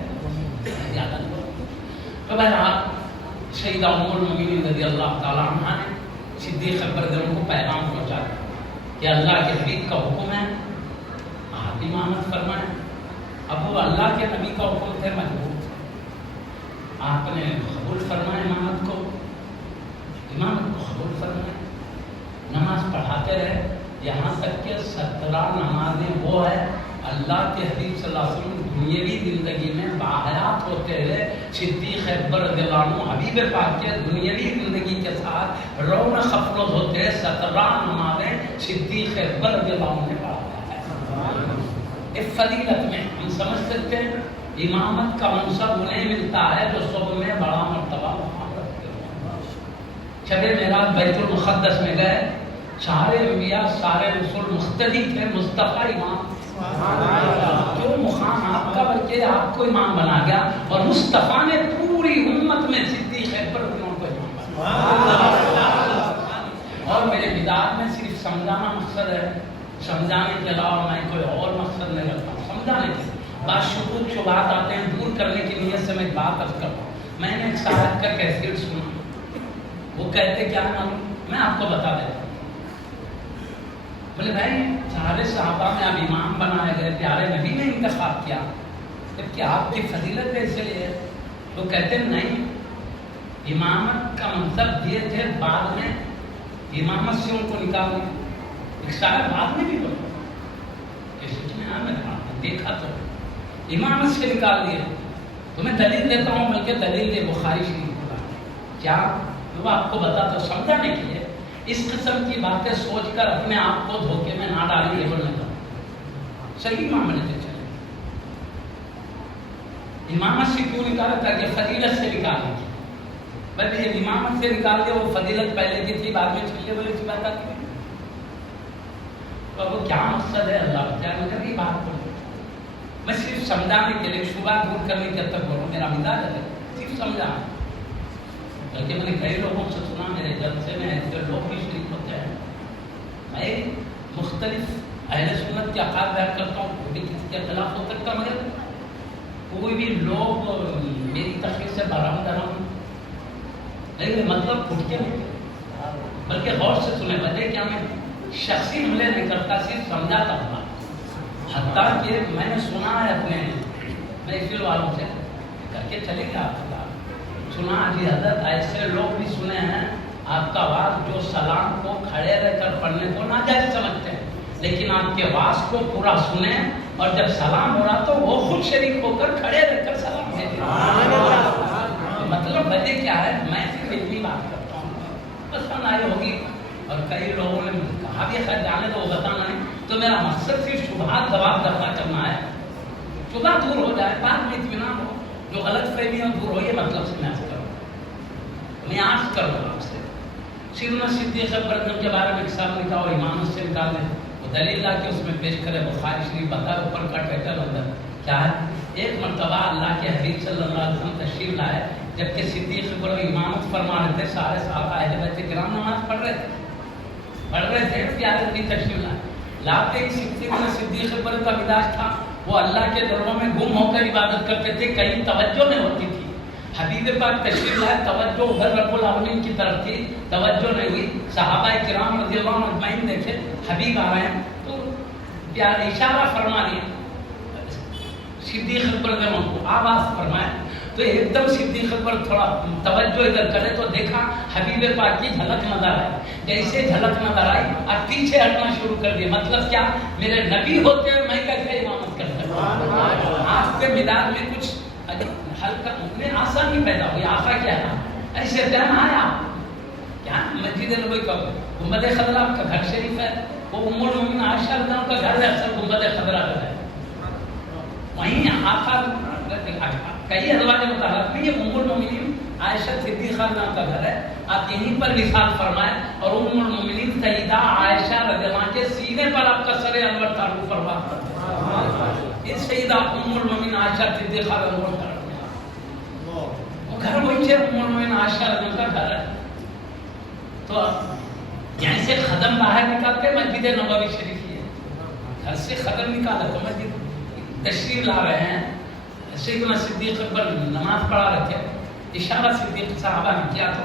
تو بہرحال سیدہ ام المومنین رضی اللہ تعالیٰ عنہ نے صدیق اکبر کو پیغام پہنچا کہ اللہ کے حبیب کا حکم ہے آپ امامت فرمائیں. اب وہ اللہ کے نبی کا حکم تھے مجبور، آپ نے قبول فرمائے امامت کو قبول فرمائے. نماز پڑھاتے رہے یہاں تک کہ 17 نمازیں وہ ہے اللہ کے حبیب صلی اللہ علیہ وسلم دنیاوی زندگی میں باحیات ہوتے ہوئے صدیق اکبر رضی اللہ عنہ حبیب پاک کے دنیاوی زندگی کے ساتھ رونق افروز ہوتے 17 نمازیں صدیق اکبر رضی اللہ عنہ نے پڑھایا ہے. اس فضیلت میں ہم سمجھ سکتے ہیں امامت کا منصب انہیں ملتا ہے جو سب میں بڑا مرتبہ مقام رکھتے ہیں. شب معراج بیت المقدس میں گئے، سارے انبیاء سارے رسول مقتدی تھے، مصطفیٰ امام. کیوں مقام آپ کا بلکہ آپ کو امام بنا گیا اور مصطفیٰ نے پوری امت میں صدیق اکبر کو امام بنا. اور میرے مزاج میں صرف سمجھانا مقصد ہے، سمجھانے کے علاوہ میں کوئی اور مقصد نہیں رکھتا ہوں. سمجھانے کے بعض شبہات آتے ہیں، دور کرنے کی نیت سے میں ایک بات عرض کرتا ہوں. میں نے ایک صاحب کا کیسٹ سنا، وہ کہتے کیا معلوم، میں آپ کو بتا دیتا ہوں. بولے بھائی سارے صحابہ میں اب امام بنائے گئے، پیارے نبی نے انتخاب کیا، جبکہ آپ کی فضیلت ہے اس لیے. تو کہتے نہیں، امامت کا منصب دیے تھے بعد میں، امامت سے ان کو نکال دیا. ایک صاحب بعد میں بھی بولا دیکھا تو امامت سے نکال دیا. تو میں دلیل دیتا ہوں، بلکہ دلیل دے بخاری شریف کو کیا وہ آپ کو بتا تو سمجھانے کے لیے اس قسم کی باتیں سوچ کر اپنے آپ کو دھوکے میں نہ ڈالیے. بولنے کا صحیح معاملے سے چلے. امامت سے کیوں نکالا؟ تاکہ فضیلت سے نکالیں گے. بھائی یہ امامت سے نکال دیا، وہ فضیلت پہلے کی تھی بعد میں چلے والے کی بات آتی ہے. تو وہ کیا مقصد ہے اللہ کیا مگر یہ بات بول. میں صرف سمجھانے کے لیے، شبہ دور کرنے کے تک بولوں، میرا مزاج ہے صرف سمجھانا. بلکہ میں نے کئی لوگوں سے سنا، میرے جلسے میں ایسے لوگ بھی شریک ہوتے ہیں. میں مختلف اہل سنت کے عقائد بیان کرتا ہوں، وہ بھی کسی کے خلاف ہو سکتا، مگر کوئی بھی لوگ میری تقریر سے برآمد نہ ہوں. نہیں مطلب پھٹ کے نہیں، بلکہ غور سے سنیں. وجہ کیا، میں شخصی حملے نہیں کرتا، صرف سمجھاتا ہوں. حتیٰ کہ میں نے سنا ہے اپنے محفل والوں سے کر کے چلے گا آپ سنا جی حضرت ایسے لوگ بھی سنے ہیں آپ کا واز جو سلام کو کھڑے رہ کر پڑھنے کو ناجائز سمجھتے ہیں، لیکن آپ کے واز کو پورا سنیں اور جب سلام ہو رہا تو وہ خود شریک ہو کر کھڑے رہ کر سلام دے دیں۔ مطلب وجہ کیا ہے، میں صرف اتنی بات کرتا ہوں، پسند آئی ہوگی اور کئی لوگوں نے کہا بھی خیر جانے تو وہ بتانا نہیں، تو میرا مقصد صرف شبہات جواب دفع کرنا ہے، شبہ دور ہو جائے، بعد میں اطمینان ہو، جو غلط فہمیاں دور ہو، یہ مطلب سے میں عرض کروں آپ سے۔ سیدنا صدیق اکبر کے بارے میں کتاب لکھا اور امامت سے نکال دیں، وہ دلیل لا کے اس میں پیش کرے، بخاری شریف بتا اوپر کا ٹائٹل اندر کیا ہے۔ ایک مرتبہ اللہ کے حبیب صلی اللہ علیہ وسلم تشریف لائے، جبکہ صدیق اکبر امامت فرما رہے تھے، سارے صحابہ اہل بیت کرام نماز پڑھ رہے تھے، پیارے نبی تشریف لائے، لاتے ہی صدیق اکبر کا مزاج تھا، وہ اللہ کے دربار میں گم ہو کر عبادت کرتے تھے، کہیں توجہ نہیں ہوتی تھی۔ حبیب پاک تشریف لائے، توجہ ادھر رب العالمین کی طرف تھی، توجہ نہیں ہوئی۔ صحابہ کرام رضی اللہ عنہ اجمعین دیکھے حبیب آ رہے ہیں تو پیارے اشارہ فرما دیا، صدیق اکبر نے ان کو آواز فرمایا، تو ایک دم صدیق اکبر تھوڑا توجہ ادھر کرے تو دیکھا حبیب پاک کی جھلک نظر آئی، جیسے جھلک نظر آئی اور پیچھے ہٹنا شروع کر دیا۔ مطلب کیا، میرے نبی ہوتے ہوئے میں کیسے امامت کر سکتا ہوں؟ آپ کے مزاج میں کچھ ہلکا میں آسانی پیدا ہوئی، آقا کیا ہے ایسے ٹائم آیا کیا مسجد نبوی کا گنبد خضرا کا گھر شریف ہے، وہ ام المؤمنین عائشہ رضی اللہ عنہا کا گھر ہے، اکثر گنبد خضرا کا ہے، وہیں آقا کئی ازواج مطہرات میں یہ ام المؤمنین عائشہ صدیقہ رضی اللہ عنہا کا گھر ہے، آپ یہیں پر وصال فرمائے اور ام المؤمنین سیدہ عائشہ رضی اللہ عنہا کے سینے پر آپ کا سر انور تعارف فرما اس سیدہ ام المؤمنین عائشہ صدیقہ رضی اللہ عنہا گھر وہی ام المؤمنین عائشہ رضی اللہ عنہا کا گھر ہے۔ تو یہیں سے خدم باہر نکالتے مسجد نبوی شریف ہے، گھر سے خدم نکالا تو مسجد تشریف لا رہے ہیں، سیدنا صدیق اکبر نماز پڑھا رہے تھے، اشارہ صدیق صحابہ نے کیا تو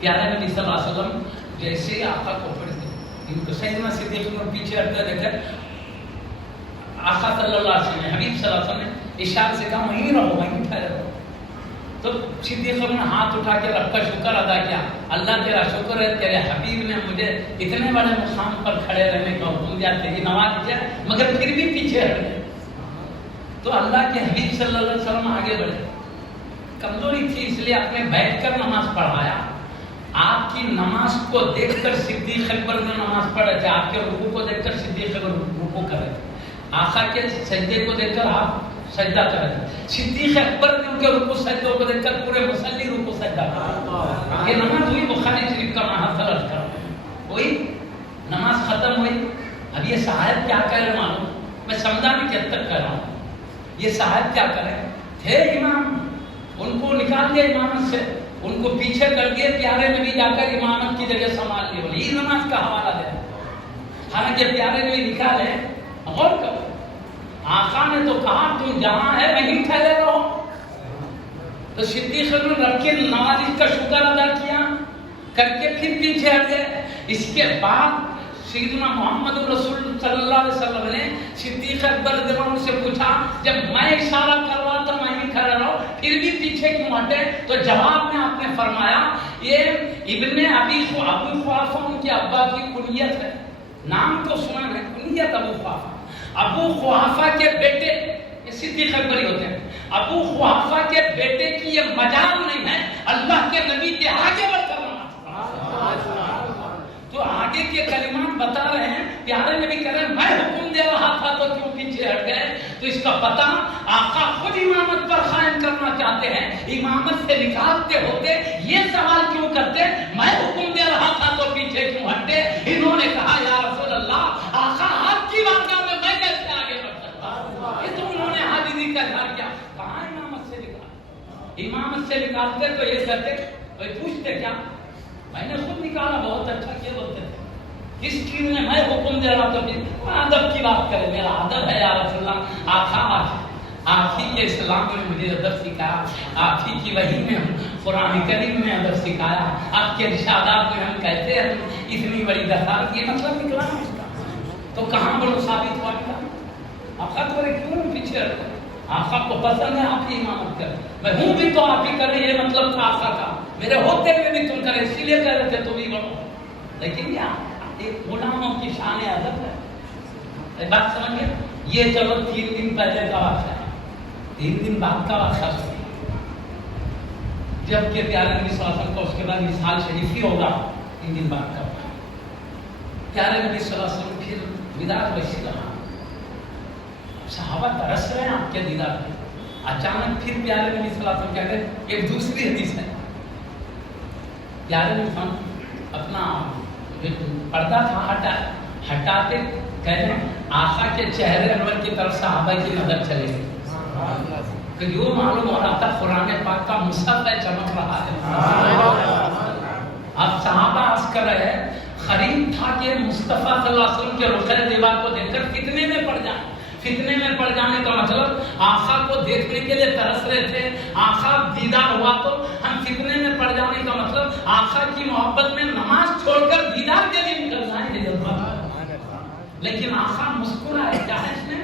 پیارے نبی صلی اللہ علیہ وسلم جیسے ہی آقا کو پڑھتے ان کو سیدنا صدیق اکبر پیچھے ہٹتے دیکھے، آقا صلی اللہ علیہ وسلم حبیب صلی اللہ علیہ وسلم نے اشارے سے کہا وہیں رہو، وہیں ٹھہرے رہو۔ تو صدیق اکبر نے ہاتھ اٹھا کے رب کا شکر ادا کیا، اللہ تیرا شکر ہے تیرے حبیب نے مجھے اتنے بڑے مقام پر کھڑے رہنے کا حکم دیا، تیری نماز کیا مگر پھر بھی پیچھے ہٹ گئے۔ تو اللہ کے حبیب صلی اللہ علیہ وسلم آگے بڑھے، کمزوری تھی اس لیے آپ نے بیٹھ کر نماز پڑھایا، آپ کی نماز کو دیکھ کر صدیق اکبر نے نماز پڑھ رہے تھے، آپ کے رکوع کو دیکھ کر صدیق اکبر رکوع کر رہے تھے، آقا کے سجدے کو دیکھ کر آپ سجدہ کر رہے تھے، صدیق اکبر نے ان کے رکوع سجدوں کو دیکھ کر پورے مصلی رکوع سجدہ کر، یہ نماز ہوئی بخاری شریف کا محاصرہ درج کر ہوئی، نماز ختم ہوئی۔ اب یہ صاحب کیا کہہ رہے معلوم، میں سمجھانے کے حد تک کہہ رہا ہوں، یہ صاحب کیا کریں، تھے امام، ان کو نکال دیا امامت سے، ان کو پیچھے کر دیا، پیارے نبی جا کر امامت کی جگہ سنبھال لی، بولے یہ نماز کا حوالہ دے، حالانکہ پیارے نبی نکالے، غور کرو، آقا نے تو کہا تم جہاں ہے وہیں ٹھہرے رہو، تو صدیق نے رب کی نوازش کا شکر ادا کیا کر کے پھر پیچھے ہٹ گئے۔ اس کے بعد سیدنا محمد رسول صلی اللہ علیہ وسلم نے صدیق اکبر رضی اللہ عنہ سے پوچھا، جب میں اشارہ کر رہا تو میں ہی کھڑا رہا پھر بھی پیچھے کیوں ہٹے؟ تو جواب میں آپ نے فرمایا یہ ابن ابو قحافہ ان کے ابا کی کنیت ہے، نام تو سنا ہے، کنیت ابو قحافہ، ابو قحافہ کے بیٹے یہ صدیق اکبر ہی ہوتے ہیں، ابو قحافہ کے بیٹے کی یہ مجال نہیں ہے اللہ کے نبی کے آگے بڑھ کر تو آگے کے کلمات بتا رہے ہیں، پیارے نبی کہہ رہے ہیں میں حکم دے رہا تھا تو کیوں پیچھے ہٹ گئے؟ تو اس کا پتہ آقا خود امامت پر قائم کرنا چاہتے ہیں، امامت سے نکالتے ہوتے یہ سوال کیوں کرتے میں حکم دے رہا تھا تو پیچھے کیوں ہٹے؟ انہوں نے کہا یا رسول اللہ آقا آپ کی بارگاہ میں میں کیسے آگے بڑھ سکتا؟ یہ تو انہوں نے حاضری کا اظہار کیا، کہاں امامت سے نکال، امامت سے نکالتے تو یہ کرتے پوچھتے کیا میں نے خود نکالا، بہت اچھا کیا بولتے تھے، اس چیز نے میں حکم دے رہا تو ادب کی بات کرے، میرا ادب ہے یا رسول اللہ، آقا آپ ہی کے اسلام میں مجھے ادب سکھایا، آپ ہی کی وحی میں قرآن کریم میں ادب سکھایا، آپ کے ارشادات میں ہم کہتے ہیں اتنی بڑی دفعات، یہ مطلب نکلا اس کا، تو کہاں بڑو ثابت ہوا نکلا؟ آقا تو کیوں پیچھے رکھتے؟ آقا کو پسند ہے آپ کی امامت کرے، میں ہوں بھی تو آپ ہی کرے، یہ مطلب تھا آقا کا، میرے ہوتے ہوئے بھی تم کرے، اسی لیے کہہ رہے تھے تم ہی بڑھو. لیکن یہ ایک غلاموں کی شان ادب ہے. بات سمجھ گئے؟ یہ چلو 3 دن پہلے کا واقعہ ہے. 3 دن بعد کا واقعہ سنیے. جب کہ پیارے نبی صلی اللہ علیہ وسلم کو اس کے بعد وصال شریفی ہوگا، 3 دن بعد کا واقعہ. پیارے نبی صلی اللہ علیہ وسلم پھر وداع ویسی رہا. صحابہ ترس رہے ہیں آپ کے دیدار پہ. اچانک پھر پیارے نبی صلی اللہ علیہ وسلم کہتے ہیں، ایک دوسری حدیث ہے، پیارے نبی صلی اللہ علیہ وسلم اپنا پردہ تھا ہٹاتے کہتے ہیں آقا کے چہرے انور کی طرف صحابہ کی نظر چلے گئی. کہ یوں معلوم ہو رہا تھا قرآن پاک کا مصحف ہے، چمک رہا ہے. اب صحابہ عرض کر رہے ہیں قریب تھا کہ مصطفیٰ صلی اللہ علیہ وسلم کے رخ دیوار کو دیکھ کر فتنے میں پڑ جائیں. فتنے میں پڑ جانے کا مطلب آقا کو دیکھنے کے لیے ترس رہے تھے. آقا دیدار ہوا تو ہم فتنے میں پڑ جانے کا مطلب آقا کی محبت میں نماز چھوڑ کر دیدار کے لیے نکل جائیں. لیکن آقا مسکرائے. کیا ہے اس میں؟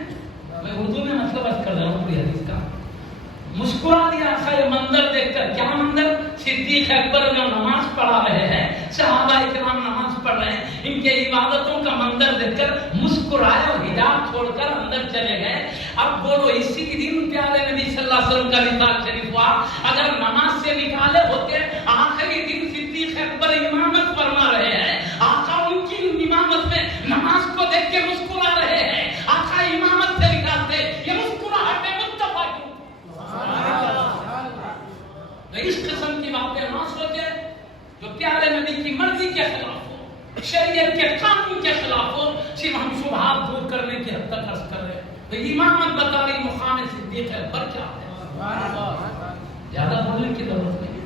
میں اردو میں مطلب عرض کر رہا ہوں پوری حدیث کا. مسکرا دیا آقا یہ منظر دیکھ کر. کیا منظر؟ صدیق اکبر جو نماز پڑھا رہے ہیں، صحابہ کرام نماز پڑھ رہے ہیں، ان کے عبادتوں کا منظر دیکھ کر مسکرائے اور حجاب چھوڑ کر اندر چلے گئے. اب بولو اسی دن پیارے نبی صلی اللہ علیہ وسلم کا وصال شریف ہوا. اگر نماز سے نکالے ہوتے آخری دن صدیق اکبر امامت فرما رہے ہیں، آقا ان کی امامت میں نماز کو دیکھ کے مسکرا رہے ہیں. آقا امامت سے نکالتے یہ مسکراہٹ مصطفیٰ کی. اس قسم کی باتیں نہ سوچے جو پیارے نبی کی مرضی کے خلاف ہو، شریعت کے قانون کے خلاف ہو. صرف ہم شبہات دور کرنے کی حد تک عرض کر رہے ہیں. امامت بتا رہی مقام صدیق اکبر کیا ہے، زیادہ بولنے کی ضرورت نہیں.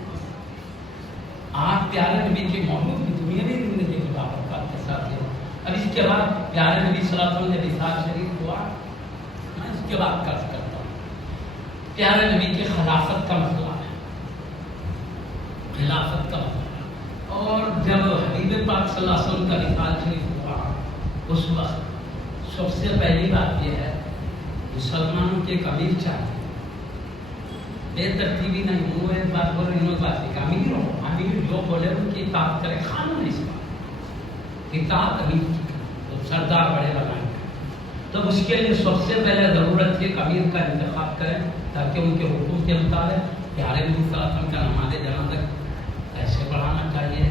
آپ پیارے نبی کی موجود کی دنیاوی زندگی کی بابرکات کے ساتھ ہیں. اب اس کے بعد پیارے نبی صلی اللہ علیہ وسلم نے وصال شریف ہوا. میں اس کے بعد عرض کرتا ہوں پیارے نبی کی خلافت کا مسئلہ ہے. خلافت کا مسئلہ. اور جب حبیب پاک صلی اللہ علیہ وسلم کا وصال شریف ہوا اس وقت سب سے پہلی بات یہ ہے مسلمانوں کے ایک امیر چاہیے. بے ترتیبی نہیں ہو. ایک بات بول رہی ہوں، بات ایک امیر ہو. امیر جو بولے ان کی اطاعت کرے. قانون اس بات اطاعت امیر کی تو سردار بڑے بنائیں. تو اس کے لیے سب سے پہلے ضرورت ہے کہ امیر کا انتخاب کریں تاکہ ان کے حکم کے مطابق پیارے نبی صلی اللہ علیہ وسلم کا نماز جنازہ کیسے پڑھانا چاہیے.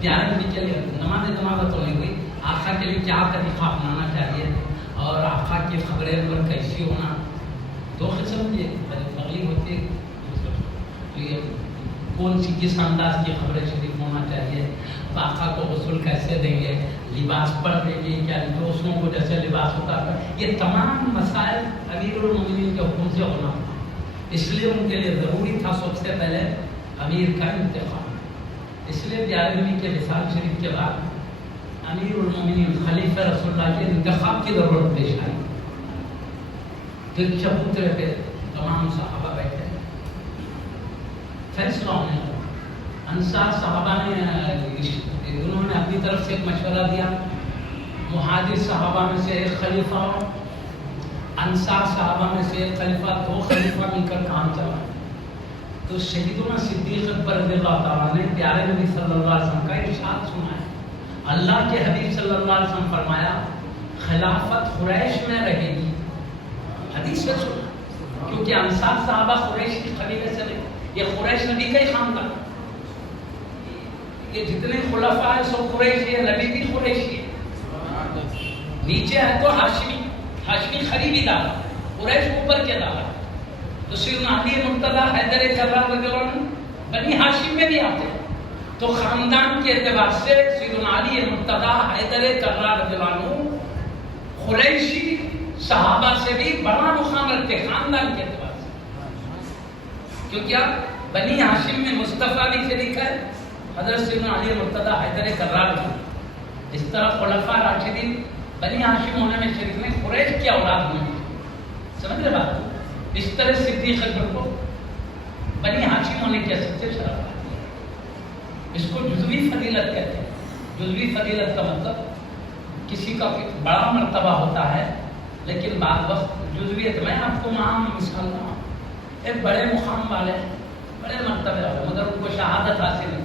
پیارے نبی کے لیے نماز جنازہ تو نہیں ہوئی، آقا کے لیے کیا طریقہ اپنانا چاہیے اور آقا کی خبریں پر کیسی ہونا. 2 قسم کی تغلیب ہوتی ہے. کون سی کس انداز کی خبر شریف ہونا چاہیے، آقا کو غسل کیسے دیں گے، لباس پڑھ دیں گے کیا دوستوں کو جیسے لباس ہوتا ہے. یہ تمام مسائل امیر المومنین کے حکم سے ہونا. اس لیے ان کے لیے ضروری تھا سب سے پہلے امیر کا انتخاب. اس لیے پیارے نبی کے وصال شریف کے بعد امیر المومنین خلیفہ رسول اللہ کے انتخاب کی ضرورت پیش آئی. تو ایک چبوترے پہ تمام صحابہ بیٹھے، فیصلہ ہونے لگا. انصار صحابہ نے انہوں نے اپنی طرف سے ایک مشورہ دیا. مہاجر صحابہ میں سے ایک خلیفہ ہو، انصار صحابہ میں سے ایک خلیفہ، 2 خلیفہ مل کر کام چلا. تو سیدنا صدیق اکبر رضی اللہ تعالیٰ نے پیارے نبی صلی اللہ علیہ وسلم کا ارشاد سنا ہے. اللہ کے حبیب صلی اللہ علیہ وسلم فرمایا خلافت قریش میں رہے گی. حدیث سے سنا کیونکہ انصار صحابہ قریش کی قبیلے سے نہیں، یہ قریش نبی کا ہی خاندان. یہ جتنے خلفاء ہیں سب قریشی ہے، نبی بھی قریشی ہے. نیچے ہے تو ہاشمی، ہاشمی قریبی دادا، قریش اوپر کے دادا. تو سیدنا علی مرتضیٰ حیدر کرار رضی اللہ عنہ بنی ہاشم میں بھی آتے ہیں. تو خاندان کے اعتبار سے سیدنا علی مرتضیٰ حیدر کرار رضی اللہ عنہ قریشی صحابہ سے بھی بڑا مقام رکھتے خاندان کے اعتبار سے. کیونکہ اب بنی ہاشم میں مصطفیٰ بھی شریک ہے، حضرت سیدنا علی مرتضیٰ حیدر کرار رضی اللہ عنہ. اس طرح خلفاء راشدین بنی ہاشم ہونے میں شریک نہیں، قریش کی اولاد میں. سمجھ رہے بات؟ اس طرح صدیق اکبر کو بنی ہاشم ہونے کی حیثیت سے شرف آتی ہے. اس کو جزوی فضیلت کہتے ہیں. جزوی فضیلت کا مطلب کسی کا بڑا مرتبہ ہوتا ہے لیکن بعض وقت جزویت. میں آپ کو عام مثال دوں، ایک بڑے مقام والے بڑے مرتبے والے مگر ان کو شہادت حاصل ہے،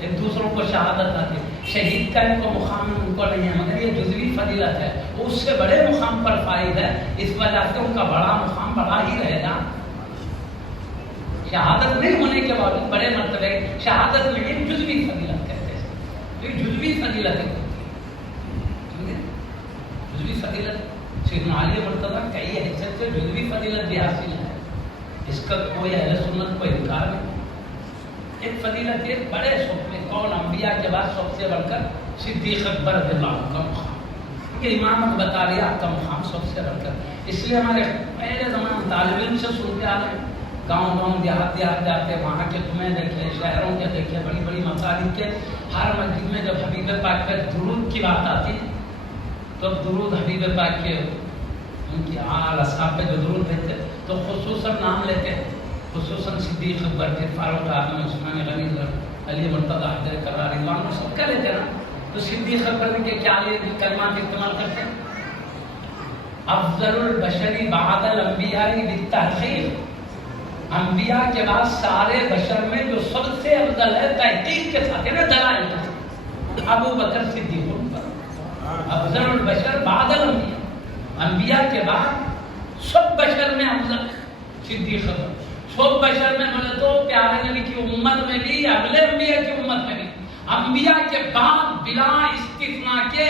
ایک دوسروں کو شہادت حاصل، شہید کا ان کو مقام ان کو نہیں ہے، مگر یہ جزوی فضیلت ہے، وہ اس سے بڑے مقام پر فائز ہے، اس وجہ سے ان کا بڑا مقام بڑا ہی رہے گا۔ شہادت نہیں ہونے کے باوجود بڑے مرتبے شہادت میں یہ جزوی فضیلت کہتے ہیں، تو یہ جزوی فضیلت ہے، جزوی فضیلت سیدنا علی مرتضیٰ کئی حیثیت سے جزوی فضیلت بھی حاصل ہے، اس کا کوئی اہل سنت کو انکار نہیں۔ ایک فضیلت یہ بڑے سب میں کون انبیاء کے بعد سب سے بڑھ کر صدیق اکبر رضی اللہ عنہ کا مقام، کہ امامت بتا رہی آپ کا مقام سب سے بڑھ کر، اس لیے ہمارے پہلے زمانے طالب علم سے سنتے آ رہے ہیں، گاؤں گاؤں دیہات دیہات جاتے، وہاں کے تمہیں دیکھے، شہروں کے دیکھے، بڑی بڑی مساجد کے ہر مسجد میں جب حبیب پاک پر درود کی بات آتی تو درود حبیب پاک کے ان کی آل اصحاب پہ جو درود دیتے تو خصوصاً نام لیتے، خصوصاً صدیق اکبر کے، فاروق اعظم، عثمان غنی، علی مرتضیٰ، حیدر کرار، رضوان سب کا لیتے نا، تو صدیق اکبر کے کیا کلمات استعمال کرتے ہیں؟ افضل البشری بعد الانبیاء بالتحقیق، انبیاء کے بعد سارے بشر میں جو سب سے افضل ہے تحقیق کے ساتھ، یعنی دلائل کے ساتھ، ابو بکر صدیق اکبر، افضل البشر بعد الانبیاء، انبیاء کے بعد سب بشر میں افضل صدیق اکبر، سب بشر میں بولے تو پیارے نبی کی امت میں بھی، اگلے انبیاء کی امت میں بھی، انبیاء کے بعد بلا استثناء کے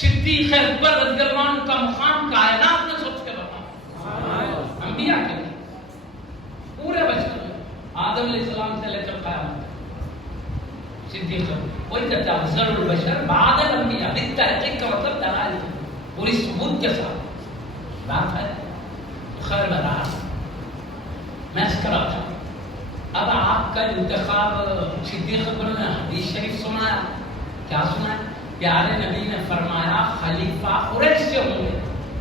صدیق اکبر رضی اللہ عنہ کا مقام کائنات میں سب سے بڑا، انبیاء کے پورے بشر میں، آدم علیہ السلام سے لے کر قیامت صدیق اکبر، وہی کہتے ہیں افضل البشر بعد الانبیاء، بالتحقیق کا مطلب دلائل پوری ثبوت کے ساتھ بات ہے۔ خیر بہرحال میں اس کر رہا تھا، اب آپ کا انتخاب صدیق اکبر نے حدیث شریف سنایا، کیا سنایا؟ پیارے نبی نے فرمایا خلیفہ قریش سے ہوں گے،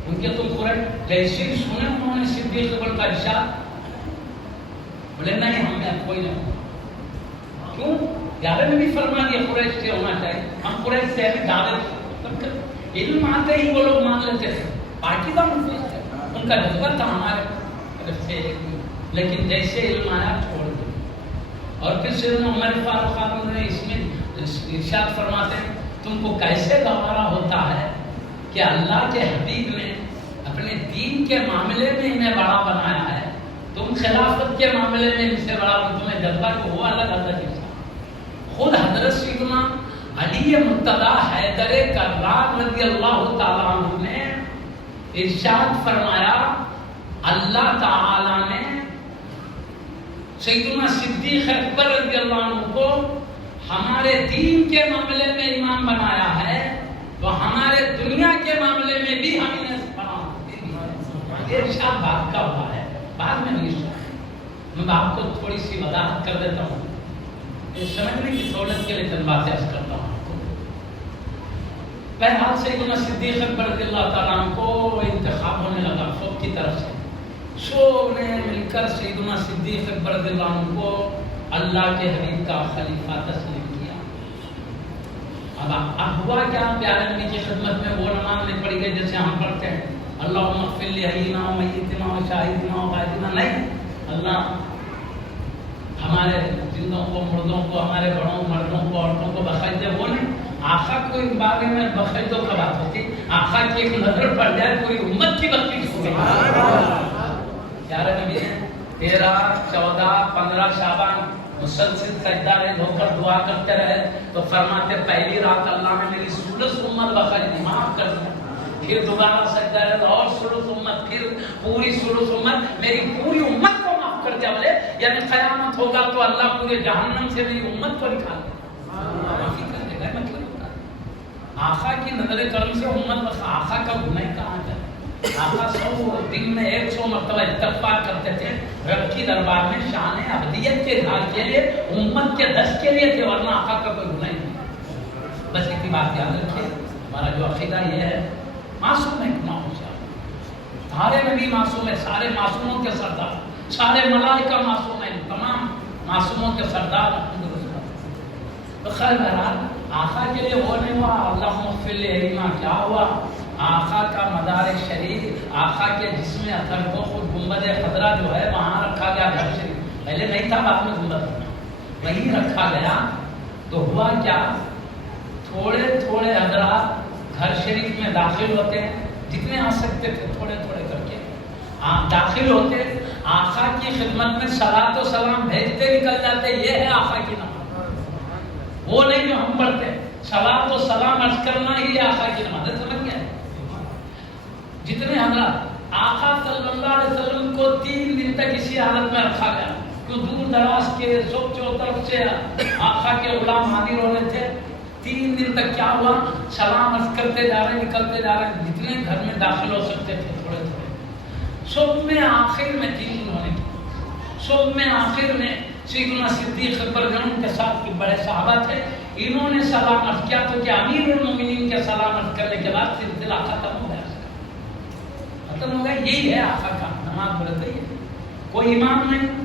ان کے تم قریش جیسے سنے انہوں نے صدیق اکبر کا ارشاد، بولے نہیں ہم میں کوئی نہیں، کیوں؟ پیارے نبی فرما دیا قریش سے ہونا چاہیے، ہم قریش سے بھی دعوت، علم آتے ہی وہ لوگ مان لیتے تھے، پارٹی کا مفید تھا، ان کا جذبہ تھا ہمارے طرف سے، لیکن جیسے علم آیا چھوڑ دیا۔ اور پھر سیدنا عمر فاروق اعظم نے اس میں ارشاد فرماتے ہیں تم کو کیسے گوارا ہوتا ہے کہ اللہ کے حبیب نے اپنے دین کے معاملے میں انہیں بڑا بنایا ہے، تم خلافت کے معاملے میں ان سے بڑا، تمہیں جذبہ کو ہوا الگ الگ انسان۔ خود حضرت سیدنا علی مرتضیٰ حیدر کرار رضی اللہ تعالیٰ عنہ نے ارشاد فرمایا اللہ تعالیٰ نے سیدنا صدیق اکبر رضی اللہ عنہ کو ہمارے دین کے معاملے میں امام بنایا ہے تو ہمارے دنیا کے معاملے میں بھی ہم انہیں بنا، یہ ارشاد بات کا ہوا ہے، بعد میں نہیں سنا، میں آپ کو تھوڑی سی وضاحت کر دیتا ہوں، سمجھنے کی سہولت کے لیے چند باتیں عرض کرتا ہوں۔ بہرحال سیدنا صدیق اکبر رضی اللہ تعالیٰ عنہ کو انتخاب ہونے لگا سب کی طرف سے، سب نے مل کر سیدنا صدیق اکبر رضی اللہ عنہ کو اللہ کے حبیب کا خلیفہ تسلیم کیا۔ اب ہوا کیا؟ پیارے نبی کی خدمت میں وہ نماز نہیں پڑھی گئی جیسے ہم پڑھتے ہیں اللہم اغفر لحینا و میتنا و شاہدنا و غائبنا، نہیں، اللہ ہمارے زندوں کو، مردوں کو، ہمارے بڑوں مردوں کو، عورتوں کو بخش دے، وہ نہیں، آقا کو اس بارے میں بخش دو کا بات ہوتی، آقا کی ایک نظر پڑ جائے پوری امت کی بخشش ہو گئی۔ پیارے نبی 13، 14، 15 شعبان مسلسل سجدہ رہے ہو کر دعا کرتے رہے تو فرماتے پہلی رات اللہ نے میری ثلث امت بخش دی، معاف کر دیا، پھر دوبارہ سجدہ رہے اور ثلث امت، پھر پوری ثلث امت، میری پوری امت کو معاف کر دیا، بولے یعنی قیامت ہوگا تو اللہ پورے جہنم سے میری امت کو نکال دے، مطلب آقا کی نظر کرم سے امت، آقا کا گناہ کہاں جائے؟ آقا 100 دن میں 100 مرتبہ استغفار کرتے تھے رب کی دربار میں شان ابدیت کے اظہار کے لیے، امت کے دست کے لیے تھے، ورنہ آقا کا کوئی گناہ نہیں۔ بس ایک بات یاد رکھیے، ہمارا جو عقیدہ یہ ہے معصوم ہے، گناہ ہو جائے، سارے نبی معصوم ہے، سارے معصوموں کے سردار، سارے ملائکہ معصوم ہیں، تمام معصوموں کے سردار۔ تو خیر بہرحال آقا کے لیے وہ نہیں ہوا اللہم اغفر لحینا، کیا ہوا؟ آقا کا مدار شریف، آقا کے جسم اثر کو خود گنبد خضرا جو ہے وہاں رکھا گیا گھر شریف، پہلے نہیں تھا، بعد میں گنبد بنا، وہی رکھا گیا تو ہوا کیا، تھوڑے تھوڑے حضرات گھر شریف میں داخل ہوتے ہیں، جتنے آ سکتے تھے تھوڑے تھوڑے کر کے داخل ہوتے، آقا کی خدمت میں صلاۃ و سلام بھیجتے نکل جاتے. یہ ہے آقا کی نماز، وہ نہیں جو ہم پڑھتے. صلاۃ و سلام عرض کرنا ہی آقا کی نماز ہے. سمجھ گئے؟ جتنے حضرات آقا صلی اللہ علیہ وسلم کو 3 دن تک اسی حالت میں رکھا گیا، جو دور دراز کے سب چوطرف سے آقا کے غلام حاضر ہو رہے تھے. 3 دن تک کیا ہوا، سلام عرض کرتے جا رہے، نکلتے جا رہے، جتنے گھر میں داخل ہو سکتے تھے تھوڑے تھوڑے. سب میں آخر میں 3 دن ہونے کی، سب میں آخر میں سیدنا صدیق اکبر جنوں کے ساتھ بڑے صحابہ تھے، انہوں نے سلام عرض کیا تو کہ امیر المومنین کے سلام عرض کرنے کے بعد سلسلہ ختم ہو گیا. ختم ہو گیا. یہی ہے آقا کا نماز پڑھتے ہی. کوئی امام نہیں،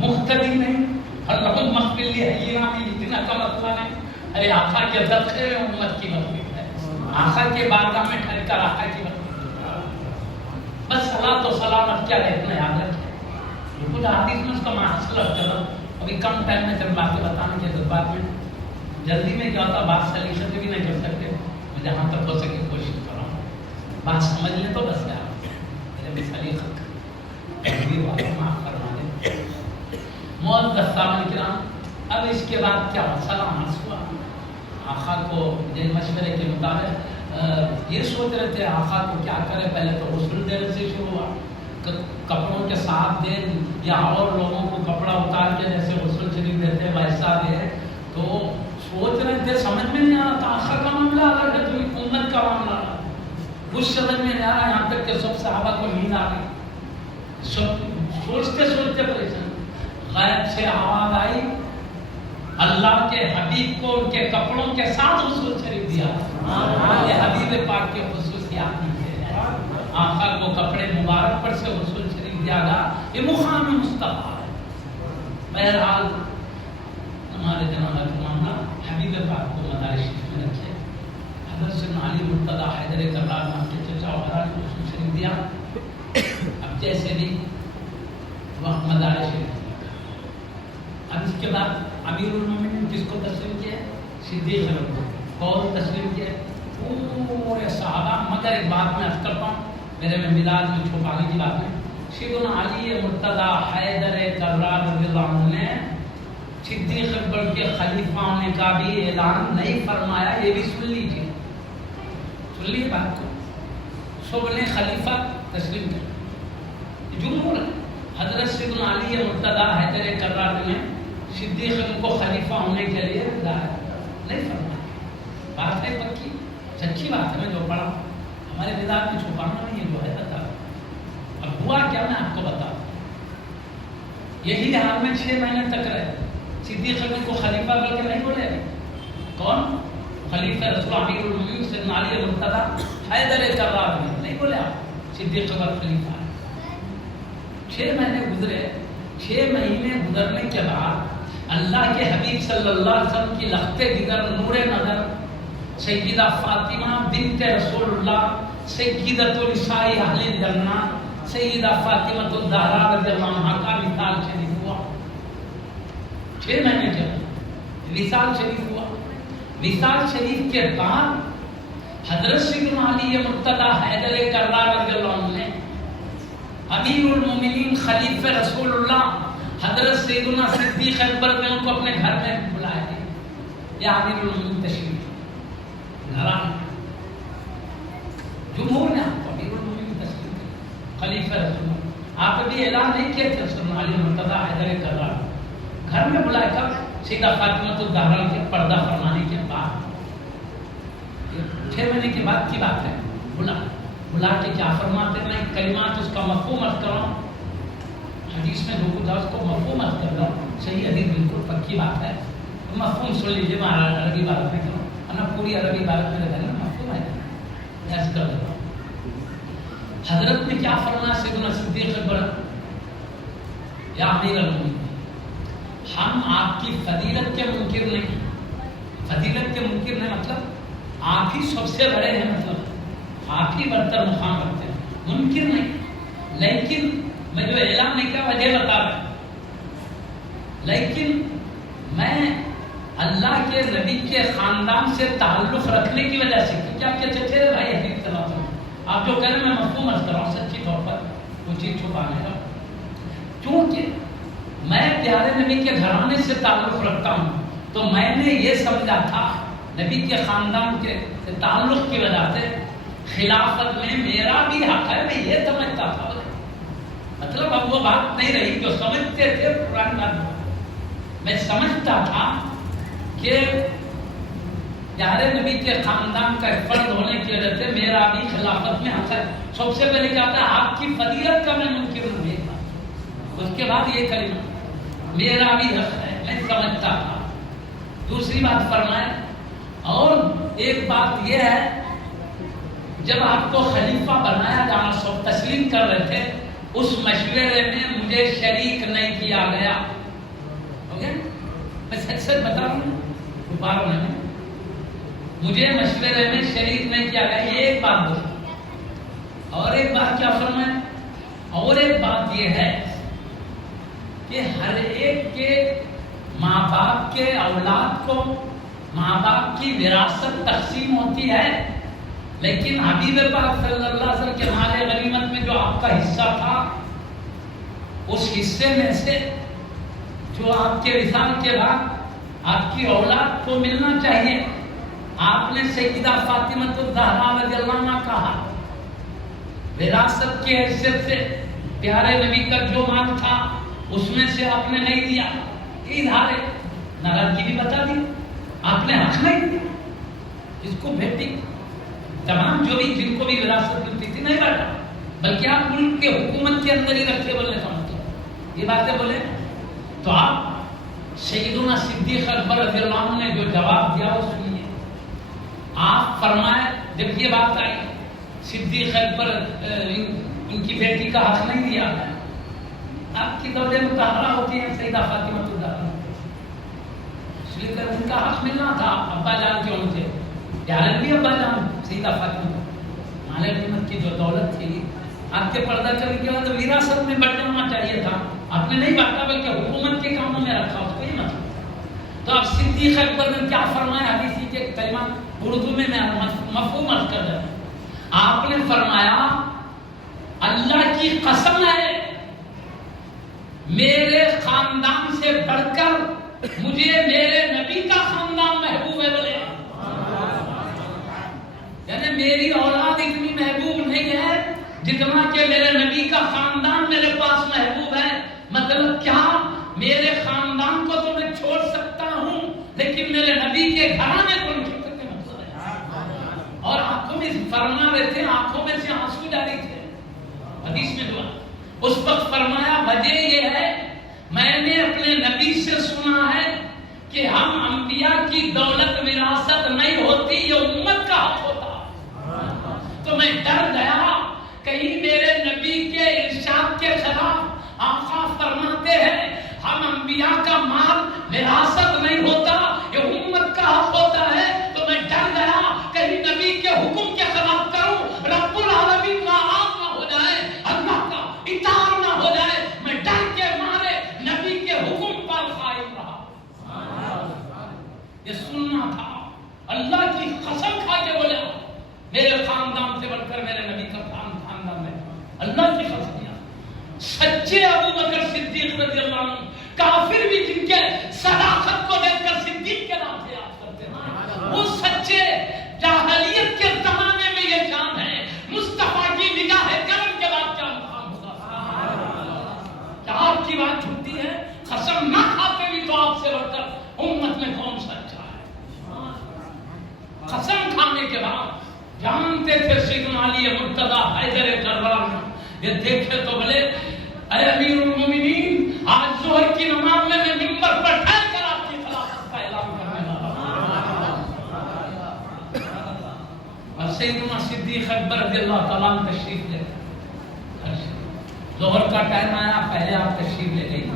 مختدی نہیں، اللہم اغفر لی حینا اتنا کا مسئلہ نہیں. ارے آقا کے صدقے میں امت کی مغفرت ہے، آقا کے بارگاہ میں ٹھہر کر آقا کی مغفرت. بس صلاۃ و سلام کیا ہے اتنا یاد رکھیں. کچھ حدیث میں اس کا معنی کر رہا ہوں. ابھی کم ٹائم میں چند باتیں بتانے کے جذبات میں جلدی میں کیا ہوتا، بات سلیقے سے بھی نہیں کر سکتے. میں جہاں تک ہو سکے کوشش کر رہا ہوں، بات سمجھ لیں تو بس یار میرے بھی سلیقہ معاف کرنا دیں. معزز سامعین کرام، اب اس کے بعد کیا سلام عرض ہوا. آقا کو مشورے کے مطابق یہ سوچ رہے تھے آقا کو کیا کرے. پہلے تو غسل دینے سے شروع ہوا، کپڑوں کے ساتھ دے یا اور لوگوں کو کپڑا اتار کے جیسے غسل شریف دیتے ویسا دے. تو سوچ رہے تھے، سمجھ میں نہیں آ رہا تھا. آقا کا معاملہ الگ ہے، تو امت کا معاملہ الگ ہے. کچھ سمجھ میں نہیں آ رہا. یہاں تک کہ سب صحابہ کو نیند آ گئی. سب سوچتے سوچتے پریشان. غیب سے آواز آئی، اللہ کے حبیب کو ان کے کپڑوں کے ساتھ غسل شریف دیا. یہ حبیب پاک کی خصوصیات ہے. آقا کو کپڑے مبارک پر سے غسل شریف دیا گیا. یہ مقام مصطفیٰ ہے. بہرحال ہمارے جناب کا معاملہ حبیب پاک کو مدار شریف میں رکھے. حضرت سیدنا علی مرتضیٰ حیدر کرار نام کے چچا وغیرہ کو غسل شریف دیا. اب جیسے بھی وہ مدار شریف رکھا. اب اس کے بعد امیر المومنین کس کو تسلیم کیا؟ صدیق اکبر. کون تسلیم کیا؟ پورے صحابہ. مگر ایک بات میں عرض کرتا ہوں، میرے میں میلاد میں چھپانے کی بات ہے. سیدنا علی مرتضیٰ حیدر کرار رضی اللہ عنہ نے صدیق اکبر کے خلیفہ ہونے کا بھی اعلان نہیں فرمایا. یہ بھی سن لیجیے، سن لیجیے بات کو. سب نے خلیفہ تسلیم کیا. جمہور حضرت سیدنا علی مرتضیٰ حیدر کرار نے صدیق اکبر کو خلیفہ ہونے کے لیے نہیں فرمایا. بات ہے پکی، سچی بات ہے. میں جو پڑھا ہمارے مزاج میں چھپانا نہیں ہے، جو ہے بتا. اب ہوا کیا میں آپ کو بتا دوں. یہی حال میں 6 مہینے تک رہے. صدیق اکبر کو خلیفہ بول کے نہیں بولے. کون خلیفہ؟ رسول امیر المومنین سیدنا علی مرتضیٰ حیدر کرار نے نہیں بولے. آپ صدیق اکبر خلیفہ. 6 مہینے گزرے. 6 مہینے گزرنے کے بعد اللہ کے حبیب صلی اللہ علیہ وسلم کی لخت جگر نور نظر سیدہ فاطمہ بنت رسول اللہ سیدۃ نساء اہل الجنہ سیدہ فاطمہ الزہرا رضی اللہ عنہا کا وصال شریف ہوا. 6 مہینے چلا وصال شریف ہوا. وصال شریف کے بعد حضرت سیدنا علی مرتضیٰ حیدر کرار رضی اللہ عنہ نے امیر المومنین خلیفہ رسول اللہ حضرت سیدنا صدیق اکبر نے ان کو اپنے گھر میں بلایا. یا امیر المومنین تشریف جمہور نے آپ کو امیر المومنین تسلیم کیا خلیفہ رسول اللہ. آپ ابھی اعلان نہیں کیا تھے. سیدنا علی مرتضیٰ حیدر کرار گھر میں بلایا. کب؟ سیدہ فاطمہ الزہرا کے پردہ فرمانے کے بعد. 6 مہینے کے بعد کی بات ہے. بلا کے کیا فرماتے ہیں کلمات، اس کا مفہوم عرض کر رہا ہوں. حدیث میں جو کچھ ہے اس کو مفہوم عرض کر رہا ہوں. صحیح حدیث بالکل پکی بات ہے. مفہوم سن لیجیے. میں عربی بات میں کروں نا، پوری عربی بات میں لگا مفہوم ہے ایسا کر دیتا ہوں. حضرت نے کیا فرمایا سیدنا صدیق اکبر، یا امیر المومنین ہم آپ کی فضیلت کے منکر نہیں. فضیلت کے منکر نہیں مطلب آپ ہی سب سے بڑے ہیں، مطلب آپ ہی برتر مقام رکھتے ہیں، منکر نہیں. لیکن میں جو اعلان نہیں کیا وجہ بتا رہا ہوں. لیکن اللہ کے نبی کے خاندان سے تعلق رکھنے کی وجہ سے، کیونکہ آپ کے چچیرے بھائی حدیث چلاتے ہیں، آپ جو کہہ رہے ہیں میں مفہوم عرض کر رہا ہوں سچی طور پر وہ چیز چھپانے کا، کیونکہ میں پیارے نبی کے گھرانے سے تعلق رکھتا ہوں تو میں نے یہ سمجھا تھا نبی کے خاندان کے تعلق کی وجہ سے خلافت میں میرا بھی حق ہے، میں یہ سمجھتا تھا۔ مطلب اب وہ بات نہیں رہی جو سمجھتے تھے پرانی بات، میں سمجھتا تھا کہ پیارے نبی کے خاندان کا فرد ہونے کی وجہ سے میرا بھی خلافت میں حق ہے۔ سب سے پہلے کیا تھا آپ کی فضیلت کا میں منکر نہیں تھا، اس کے بعد یہ کلمہ میرا بھی حق ہے میں سمجھتا تھا۔ دوسری بات فرمائے، اور ایک بات یہ ہے جب آپ کو خلیفہ بنایا جانا سب تسلیم کر رہے تھے اس مشورے میں مجھے شریک نہیں کیا گیا، میں سچ سچ بتا رہا ہوں، باروں میں مجھے مشورے میں شریک نہیں کیا گیا، یہ ایک بات بولی۔ اور ایک بات کیا فرمائے، اور ایک بات یہ ہے کہ ہر ایک کے ماں باپ کے اولاد کو ماں باپ کی وراثت تقسیم ہوتی ہے، لیکن حبیب پاک صلی اللہ علیہ وسلم کے مال غنیمت میں جو آپ کا حصہ تھا اس حصے میں سے جو آپ کے وصال کے بعد آپ کی اولاد کو ملنا چاہیے، آپ نے سیدہ فاطمہ الزہرا رضی اللہ عنہا کہا وراثت کی حیثیت سے پیارے نبی کا جو مال تھا اس میں سے آپ نے نہیں دیا، اظہار ناراضگی بھی بتا دی، آپ نے حق نہیں دیا، اس کو بیٹی تمام جو بھی جن کو بھی وراثت ملتی تھی نہیں بانٹا، بلکہ آپ ملک کے حکومت کے اندر ہی رکھے بولنے کا مطلب یہ باتیں بولے۔ تو آپ سیدنا صدیق اکبر رضی اللہ عنہ نے جو جواب دیا وہ سنیے۔ آپ فرمائے جب یہ بات آئی صدیق اکبر ان کی بیٹی کا حق نہیں دیا، آپ کی دولے مطالعہ ہوتی ہے سیدہ فاطمہ الزہرا، اس لیے کہ ان کا حق ملنا تھا، ابا جان کے ان سے پیارے بھی ابا جان سیدہ فاطمہ مال غنیمت کی جو دولت تھی آپ کے پردہ کرنے کے بعد وراثت میں بڑھ جانا چاہیے تھا، آپ نے نہیں بانٹا بلکہ حکومت کے کاموں میں رکھا، اس کو یہ مطلب۔ تو اب صدیق اکبر نے کیا فرمایا، حدیثی کے کلمہ اردو میں مفہوم عرض کر رہا ہوں، آپ نے فرمایا اللہ کی قسم ہے میرے خاندان سے بڑھ کر مجھے میرے نبی کا خاندان محبوب ہے، بولے یعنی میری اولاد اتنی محبوب نہیں ہے جتنا کہ میرے نبی کا خاندان میرے پاس محبوب ہے۔ مطلب کیا، میرے خاندان کو تو میں چھوڑ سکتا ہوں لیکن میرے نبی کے گھرانے کو نہیں چھوڑ سکتے، مطلب ہے۔ اور آنکھوں میں فرما رہے تھے، آنکھوں میں سے آنسو جاری تھے، حدیث میں دعا اس وقت فرمایا وجہ یہ ہے میں نے اپنے نبی سے سنا ہے کہ ہم انبیاء کی دولت وراثت نہیں ہوتی، یہ امت کا حق ہوتا، تو میں ڈر گیا کہیں میرے نبی کے ارشاد کے خلاف آقا فرماتے ہیں ہم انبیاء کا مال وراثت نہیں ہوتا، یہ امت کا حق ہوتا ہے، تو میں ڈر گیا کہیں نبی کے حکم کے خلاف کروں، رب العالمین ناراض نہ ہو جائے، اللہ کا اطاعت نہ ہو جائے، میں ڈر کے مارے نبی کے حکم پر قائم رہا۔ یہ سننا تھا، اللہ کی قسم کھا کے بولے میرے خاندان سے بڑھ کر میرے نبی کا خاندان ہے، اللہ کی قسم۔ سچے ابو بکر صدیق رضی اللہ عنہ، کافر بھی جن کے صداقت کو دیکھ کر صدیق کے نام سے یاد کرتے ہیں، وہ سچے جاہلیت کے زمانے میں یہ شان ہے، مصطفیٰ کی نگاہ کرم کے بعد کیا مقام ہوگا، کیا آپ کی بات چھوٹی ہے؟ قسم نہ کھاتے بھی تو آپ سے بڑھ کر امت میں کون سچا ہے؟ قسم کھانے کے بعد جانتے تھے سیدنا علی مرتضی حیدر کرار یہ دیکھے تو بولے اے امیر المومنین آج ظہر کی نماز میں ممبر پر ٹھہر کر آپ کی خلافت کا اعلان کرنے لگا۔ اور سیدنا صدیق اکبر رضی اللہ تعالیٰ عنہ تشریف لے ظہر کا ٹائم آیا، پہلے آپ تشریف لے گئی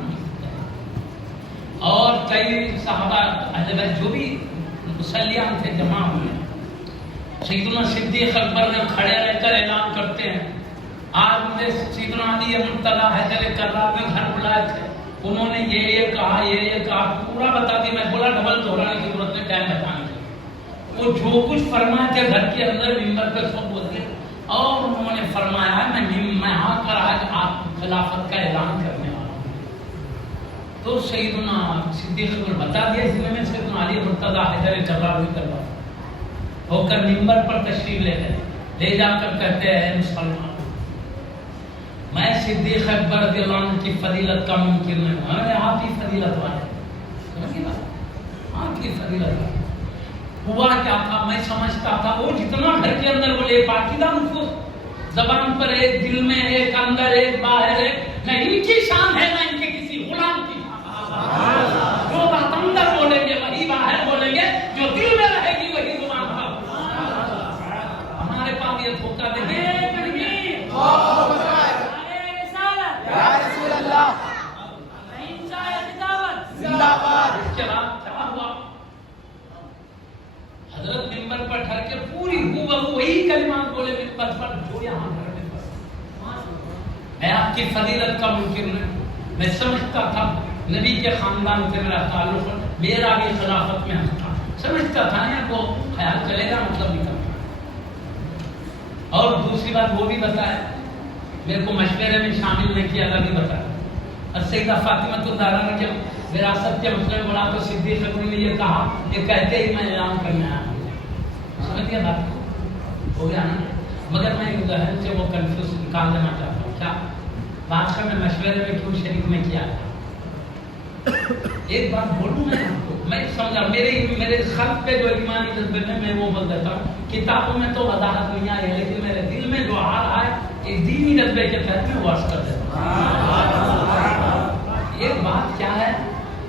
اور کئی صحابہ اہل بیت جو بھی مصلیان تھے جمع ہوئے، سیدنا صدیق اکبر نے کھڑے رہ کر اعلان کرتے ہیں آج مجھے سیدنا علی مرتضی حیدر کرار نے گھر بلائے تھے، انہوں نے یہ کہا، یہ کہا، پورا بتا دی، میں بولا ڈبل دہرانے کی ضرورت وہ جو کچھ فرمائے تھے گھر کے اندر منبر پر سب بولتے اور انہوں نے فرمایا میں آ کر آج آپ خلافت کا اعلان کرنے والا ہوں. تو سیدنا صدیق اکبر بتا دیا اس میں سیدنا علی مرتضیٰ حیدر جلال کروا ہو کر منبر پر تشریف لے جا کر کہتے ہیں مسلمان میں صدیق اکبر رضی اللہ عنہ کی فضیلت کا ممکن نہیں ہوں. میں آپ کی فضیلت والے آپ کی فضیلت والے ہوا کیا تھا میں سمجھتا تھا وہ جتنا گھر کے اندر بولے پاکیزہ نفوس زبان پر ایک دل میں ایک اندر ایک باہر ایک نہ ان کی شان ہے نہ ان کے کسی غلام کی شان. جو بات اندر بولیں گے وہی باہر بولیں گے جو دل میں رہے گی وہی زبان پر. ہمارے پاس یہ دھوکہ دیں گے حضرت منبر پر ٹھہر کے پوری وہی کلمات بولے منبر پر جو یہاں گھر میں بس. میں آپ کی فضیلت کا منکر نہیں. میں سمجھتا تھا نبی کے خاندان سے میرا تعلق میرا بھی خلافت میں تھا. سمجھتا تھا یا وہ خیال چلے گا مطلب نکلتا. اور دوسری بات وہ بھی بتایا میرے کو مشورے میں شامل نہیں کیا تھا بھی بتایا. سیدہ فاطمہ الزہرا نے جب وراثت کے مسئلے میں بولا تو صدیق اکبر نے یہ کہا کہ کہتے ہی میں اعلان کرنے آیا ہوں. سمجھ گیا بات ہو گیا نا. مگر میں ایک ذہن سے وہ کنفیوز نکال دینا چاہتا ہوں. کیا بات کا میں مشورے میں کیوں شریک میں کیا تھا. ایک بات بولوں میں آپ کو میں سمجھا میرے خط پہ جو ایمانی جذبے میں وہ بول دیتا ہوں. کتابوں میں تو وضاحت نہیں آئی ہے لیکن میرے دل میں جو آ رہا ہے ایک دینی جذبے کے تحت میں واس کر دیتا ہوں. ایک بات کیا ہے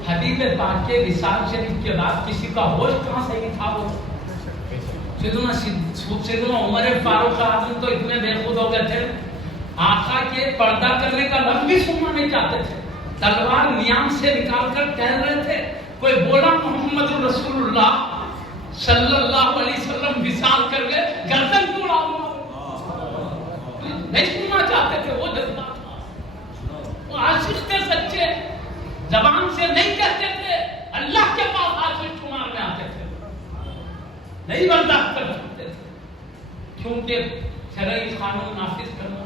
حبیب پاک کے وصال شریف کے بعد کسی کا ہوش کہاں سے نہیں تھا. وہ سیدنا عمر فاروق اعظم تو اتنے بے خود ہو گئے تھے آقا کے پردہ کرنے کا لفظ بھی سننا نہیں چاہتے تھے. تلوار نیام سے نکال کر کہہ رہے تھے کوئی بولا محمد رسول اللہ صلی اللہ علیہ وسلم وصال کر گئے گردن کیوں اڑا دوں. نہیں سننا چاہتے تھے. وہ جذبہ تھا. وہ عاشق تھے سچے. زبان سے نہیں کہتے تھے اللہ کے پاس عاشق شمار میں آتے تھے. نہیں برداشت کر سکتے تھے کیونکہ شرعی قانون نافذ کرنا.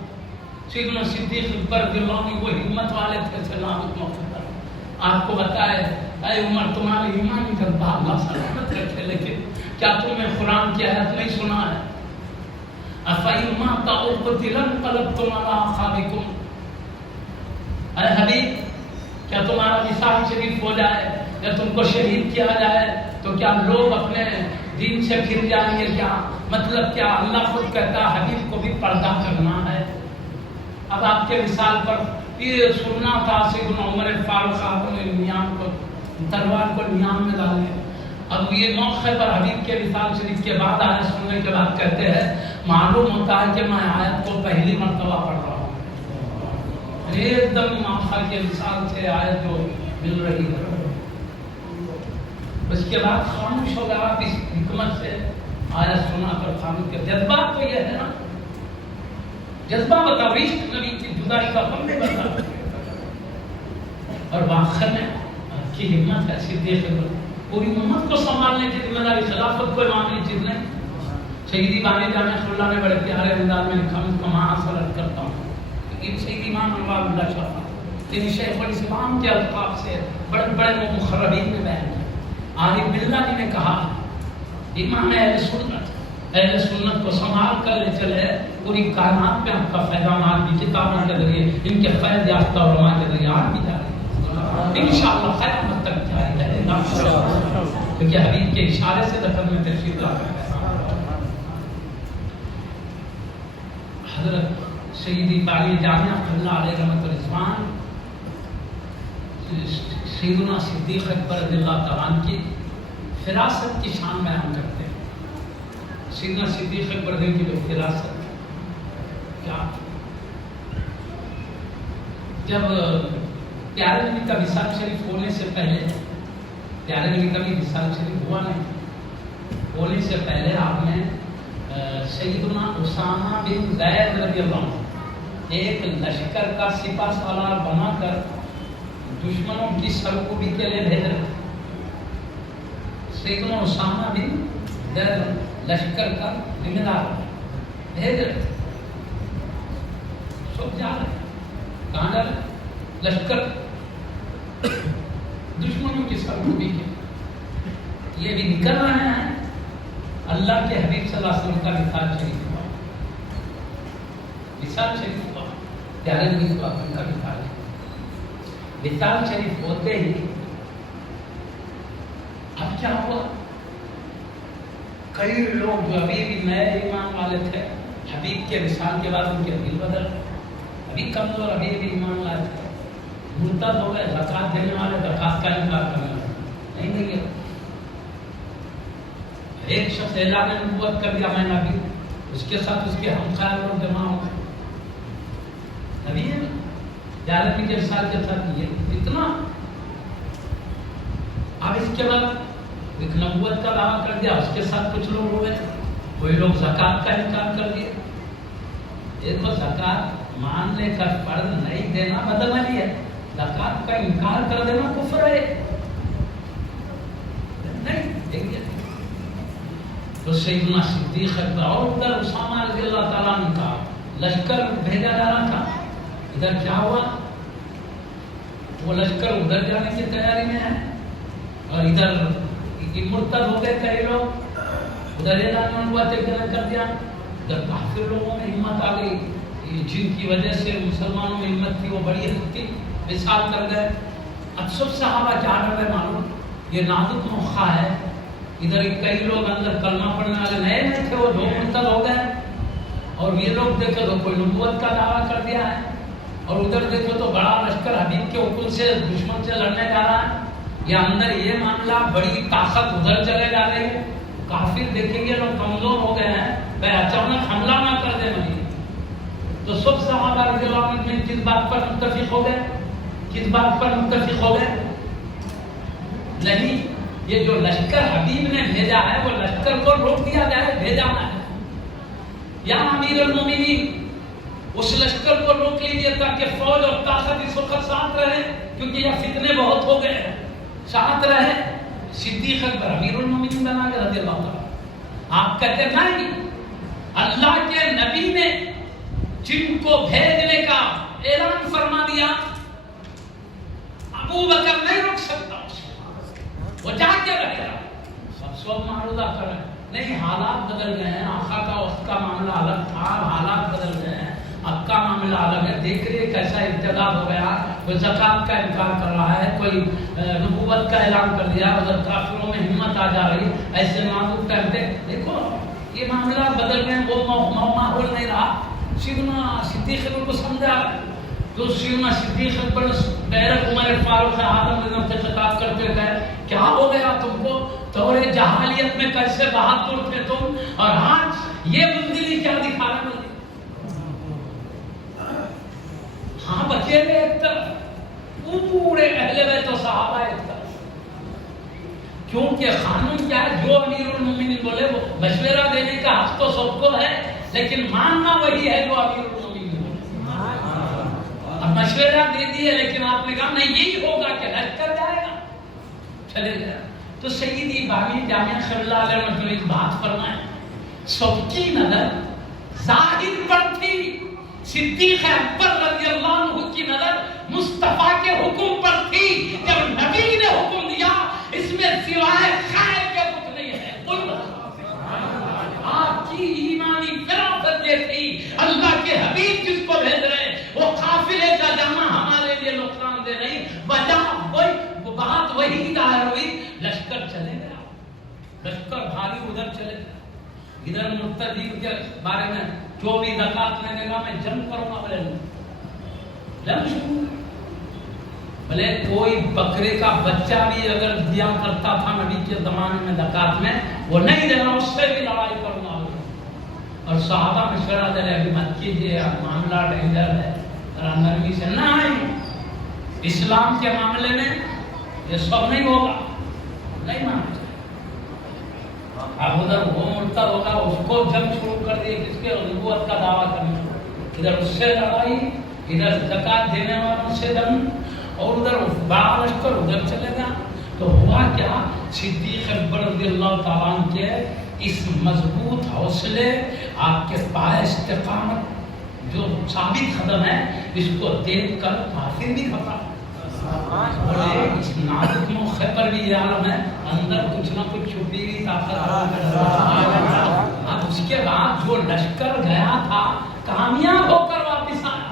سیدنا صدیق اکبر رضی اللہ عنہ وہ ہمت والے تھے سلامت مقدر. آپ کو بتائے اے عمر تمہارے ایمان جذبہ اللہ سلامت رکھے لیکن کیا تمہیں قرآن کی آیت نہیں سنا ہے افَإِن مَاتَ أَوْ قُتِلَ انقلبتم عَلَىٰ أَعْقَابِكُمْ. اے حبیب کیا تمہارا وصال شریف ہو جائے یا تم کو شہید کیا جائے تو کیا لوگ اپنے دین سے پھر جائیں گے. کیا مطلب کیا اللہ خود کہتا حبیب کو بھی پردہ کرنا ہے. اب آپ کے وصال پر یہ سننا تھا سیدنا عمر فاروق اعظم نے نیام کو تلوار کو نیام میں ڈالے. اب یہ موقع پر حبیب کے وصال شریف کے بعد آیت سننے کے بعد کہتے ہیں معلوم ہوتا ہے کہ میں آیت کو پہلی مرتبہ پڑھ رہا ہوں. ایک دم آقا کے وصال سے آیت جو مل رہی ہے. اس کے بعد خاموش ہو گیا. آپ اس حکمت سے آیت سنا کر خاموش کر. جذبہ تو یہ ہے نا جذبہ بتا عشق نبی کی جدائی کا ہم نے بتا. اور آخر میں کی ہمت ہے صدیق اکبر پوری امت کو سنبھالنے کی ذمہ داری. خلافت کوئی معمولی چیز نہیں. سیدی بانی جامع اللہ نے بڑے پیارے انداز میں لکھا میں کہاں سرد کرتا ہوں. سیدی امام انوار اللہ شاہ ان شیخ الاسلام کے القاب سے بڑے بڑے مخربین نے بیان کیا. عارف باللہ جی نے کہا امام اہل سنت کو سنبھال کر لے چلے پوری کائنات میں آپ کا فیضانات بھی کتابوں کے ذریعے ان کے فیض یافتہ علماء کے ذریعے آج بھی جاری ہے انشاءاللہ قیامت تک جاری رہے گا کیونکہ حبیب کے اشارے سے دفن میں تشریف لا کر حضرت سیدی بالی جامعہ اللہ علیہ رحمت الرضوان سیدنا صدیق اکبر رضی اللہ تعالیٰ عنہ کی فراست کی شان بیان کرتے ہیں. سیدنا صدیق اکبر رضی کی جو فراست کیا جب پیارے نبی کا وصال شریف ہونے سے پہلے پیارے نبی کا بھی وصال شریف ہوا نہیں. ہونے سے پہلے آپ نے سیدنا اسامہ بن زید رضی اللہ عنہ ایک لشکر کا سپہ سالار بنا کر دشمنوں کی سرکوبی کے لیے بھیج رہے. سیدنا اسامہ بن ادھر لشکر کا ذمہ دار بھیج رہے تھے، سب جا رہے کہاں جا رہے؟ لشکر دشمنوں کی سرگوبی کے یہ بھی نکل رہے ہیں۔ اللہ کے حبیب صلی اللہ علیہ وسلم کا وصال شریف ہوا، وصال شریف ہوا، پیارے نبی صلی اللہ علیہ وسلم کا وصال شریف ہوتے ہی اب کیا ہوا؟ کئی لوگ جو ابھی بھی نئے ایمان والے تھے حبیب کے وصال کے بعد ان کے دل بدل، ابھی کمزور ابھی بھی ایمان لائے تھے، مرتد ہو گئے، زکات دینے والے زکات کا انکار کرنے والے نہیں دیں گے۔ ایک شخص اعلان نبوت کر دیا میں نبی، اس کے ساتھ اس کے ہمسائے لوگ جمع ہو گئے، نبی ہے عالمی کے وصال کے ساتھ یہ اتنا۔ اب اس کے بعد ایک نبوت کا دعویٰ کر دیا، اس کے ساتھ کچھ لوگ ہو گئے، کوئی لوگ زکات کا انکار کر دیا۔ دیکھو زکات ماننے کا فرض نہیں دینا بدعملی ہے، زکات کا انکار کر دینا کفر ہے، نہیں دیں گے۔ تو سیدنا صدیق اکبر اور ادھر اسامہ رضی اللہ تعالیٰ عنہ کا لشکر بھیجا جا رہا تھا، ادھر کیا ہوا؟ وہ لشکر ادھر جانے کی تیاری میں ہے اور ادھر مرتد ہو گئے کئی لوگ، ادھر اعلان نبوت کر دیا، ادھر کافر لوگوں میں ہمت آ گئی، جن کی وجہ سے مسلمانوں میں ہمت تھی وہ بڑی حد تھی، وصال کر گئے۔ اب سب صحابہ کیا کر رہے معلوم؟ یہ نازک موقع ہے، ادھر کئی لوگ اندر کلمہ پڑھنے والے نئے نئے تھے، وہ دو مرتد ہو گئے، اور یہ لوگ دیکھو تو کوئی نبوت کا دعویٰ کر دیا ہے، اور ادھر دیکھو تو بڑا لشکر حبیب کے حکم سے دشمن سے لڑنے جا رہا ہے، یا اندر یہ معاملہ بڑی طاقت ادھر چلے جا رہی ہے، کافر دیکھیں گے لوگ کمزور ہو گئے ہیں، بھائی اچانک حملہ نہ کر دیں مجھے۔ تو سب صحابہ رضی اللہ عنہ میں کس بات پر متفق ہو گئے؟ کس بات پر متفق ہو گئے؟ نہیں، یہ جو لشکر حبیب نے بھیجا ہے وہ لشکر کو روک دیا جائے، بھیجا ہے یا امیر المومنین اس لشکر کو روک لیجیے تاکہ فوج اور طاقت اس وقت ساتھ رہے، کیونکہ یہ فتنے بہت ہو گئے ہیں، ساتھ رہے۔ صدیق اکبر امیر المومنین بنا کے رضی اللہ عنہ، آپ کہتے نہیں، اللہ کے نبی نے جن کو بھیجنے کا اعلان فرما دیا ابو بکر نہیں روک سکتا، وہ جا کے رہے گا، سب معروضہ کر رہے ہیں۔ نہیں، حالات بدل گئے ہیں، آقا کا وقت کا معاملہ الگ تھا، حالات بدل گئے ہیں، اب کا معاملہ الگ ہے۔ دیکھ رہے کیسا ابتدا ہو گیا، کوئی زکات کا انکار کر رہا ہے، کوئی نبوت کا اعلان کر دیا، ادھر کافروں میں ہمت آ جا رہی، ایسے نازک ٹائم پہ دیکھو یہ معاملات بدل گئے، وہ ماحول نہیں رہا۔ سیدنا صدیق اکبر کو سمجھا تو سیدنا صدیق اکبر بیرق عمر فاروق اعظم نظام سے خطاب کرتے گئے، کیا ہو گیا تم کو؟ دور جہالیت میں کیسے بہادر تھے تم، اور آج یہ بزدلی کیا دکھا رہے ہو؟ ہاں بچے ہوئے ایک طرف، پورے اہل بیت و صحابہ ایک طرف، کیونکہ قانون کیا ہے؟ جو امیر المومنین بولے وہ مشورہ دینے کا حق تو سب کو ہے، لیکن ماننا وہی ہے جو امیر المومنین بولے۔ اب مشورہ دے دیے لیکن آپ نے کہا نہیں یہی ہوگا کہ لشکر جائے گا، چلے گیا۔ تو سیدی بامی جامعہ خیر اللہ علیہ وسلم ایک بات فرمائے، سب کی نظر ظاہر پر تھی، صدیق اکبر رضی اللہ عنہ کی نظر مصطفیٰ کے حکم پر تھی۔ جب نبی نے حکم دیا اس میں سوائے خیر کے کچھ نہیں ہے، آپ کی ایمانی فراست یہ تھی اللہ کے حبیب جس کو بھیج رہے وہ قافلے کا جانا ہمارے لیے نقصان دہ نہیں، وجہ وہی بات وہی ظاہر ہوئی، لشکر چلے گیا، لشکر بھاری ادھر چلے گیا، ادھر مرتدین کے بارے میں جو بھی زکات لینے گا میں جنگ کروں گا، بولے جنگ شروع، بھلے کوئی بکرے کا بچہ بھی اگر دیا کرتا تھا نبی کے زمانے میں زکات میں، وہ نہیں دینا، اس سے بھی لڑائی کروں گا، اور صحابہ مشورہ دے رہے ابھی مت کیجیے، معاملہ ڈینجر ہے، ذرا نرمی سے نہ آئیں، اسلام کے معاملے میں یہ سب نہیں ہوگا، نہیں ماننا چاہیے۔ اب ادھر وہ مرتد ہوگا، اس کو جنگ شروع کر دیے، کس کے نبوت کا دعویٰ کرنے، ادھر اس سے لڑائی، ادھر زکات دینے والوں سے جنگ، اور ادھر بڑا لشکر ادھر چلے گا۔ تو ہوا کیا؟ صدیق اکبر رضی اللہ تعالیٰ عنہ کے اس مضبوط حوصلے آپ کے پائے استقامت جو ثابت قدم ہے، اس کو دیکھ کر کافر بھی گھبرا. اس نازک موقع پر بھی یہ عالم ہے، اندر کچھ نہ کچھ چھپی ہوئی طاقت. اب اس کے بعد جو لشکر گیا تھا کامیاب ہو کر واپس آیا.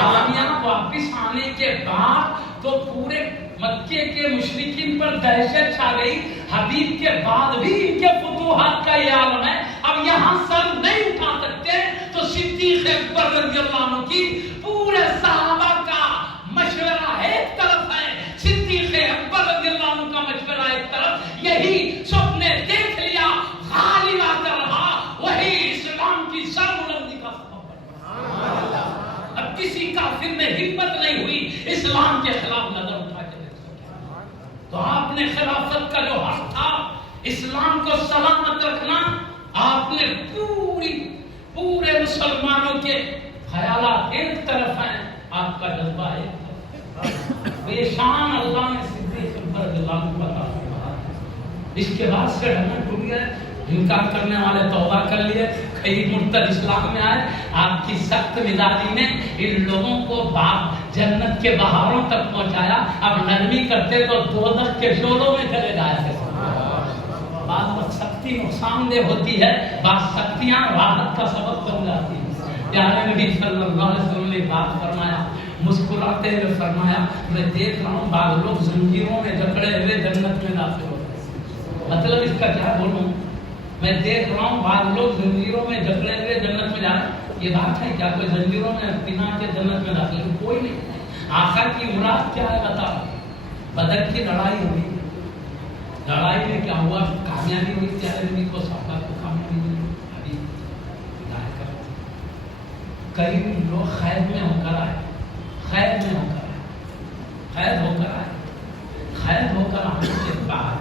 کامیاب واپس آنے کے بعد تو پورے مکے کے مشرکین پر دہشت چھا گئی. حبیب کے بعد بھی ان کے فتوحات کا یہ عالم ہے. اب یہاں سر نہیں اٹھا سکتے تو صدیق اکبر رضی اللہ عنہ کی پورے صحابہ کا مشورہ ایک طرف ہے، صدیق اکبر رضی اللہ عنہ کا مشورہ ایک طرف. یہی سب نے دیکھ لیا، غالب آ کر رہا، وہی اسلام کی سر بلندی کا سبب بنا. اب کسی کافر میں ہمت نہیں ہوئی اسلام کے خلاف نظر اٹھا کے دیکھ سکے. تو آپ نے خلافت کا جو حق تھا اسلام کو سلامت رکھنا، آپ نے پورے مسلمانوں کے خیالات ایک طرف ہیں، آپ کا جذبہ ایک طرف. بے شان اللہ نے صدیق اکبر رضی اللہ عنہ بتا. اس کے بعد سے ڈھنا ٹوٹ گیا، انکار کرنے والے توبہ کر لیے، کئی مرتد اسلام میں آئے. آپ کی سخت مزاجی نے ان لوگوں کو جنت کے بہاروں تک پہنچایا. اب نرمی کرتے تو دوزخ کے شعلوں میں چلے جایا کرتے. بعض وقت سختی نقصان دہ ہوتی ہے، بعض سختیاں راحت کا سبب بن جاتی ہیں. پیارے نبی صلی اللہ علیہ وسلم نے بات فرمایا، مسکراتے ہوئے فرمایا، میں دیکھ رہا ہوں بعض لوگ زنجیروں میں جکڑے ہوئے جنت میں داخل ہوتے ہیں. مطلب اس کا کیا بولوں، میں دیکھ رہا ہوں بعض لوگ زنجیروں میں جکڑے ہوئے جنت میں جا رہے ہیں. یہ بات ہے کیا کوئی زنجیروں میں بنا کے جنت میں داخل ہے؟ کوئی نہیں. آخر کی مراد کیا ہے بتا. بدر کی لڑائی ہوئی، لڑائی میں کیا ہوا، کامیابی ہوئی. پیارے نبی کو صحابہ کو کامیابی ملی. ابھی کئی لوگ قید میں ہو کر آئے، قید میں ہو کر آئے، قید ہو کر آئے. قید ہو کر آنے کے بعد،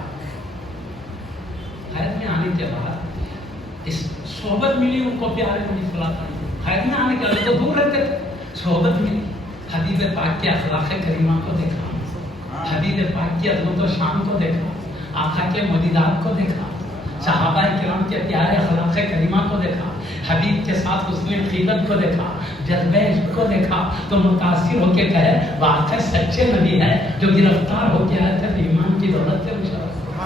قید میں آنے کے بعد اس صحبت ملی ان کو. پیارے نبی صلی اللہ علیہ وسلم قید میں آنے کے بعد تو دور رہتے تھے، صحبت ملی. حبیب پاک کے اخلاق کریمہ کو دیکھا، حبیب پاک کی عظمت و شان کو دیکھا، آقا کے معجزات کو دیکھا، صحابہ کرام کے پیارے اخلاق کریمہ کو دیکھا، حبیب کے ساتھ حسن خیلت کو دیکھا، جذبہ عشق کو دیکھا تو متاثر ہو کے کہے واقعی سچے نبی ہے جو گرفتار ہو کے آئے تھے ایمان کی دولت سے مشرف.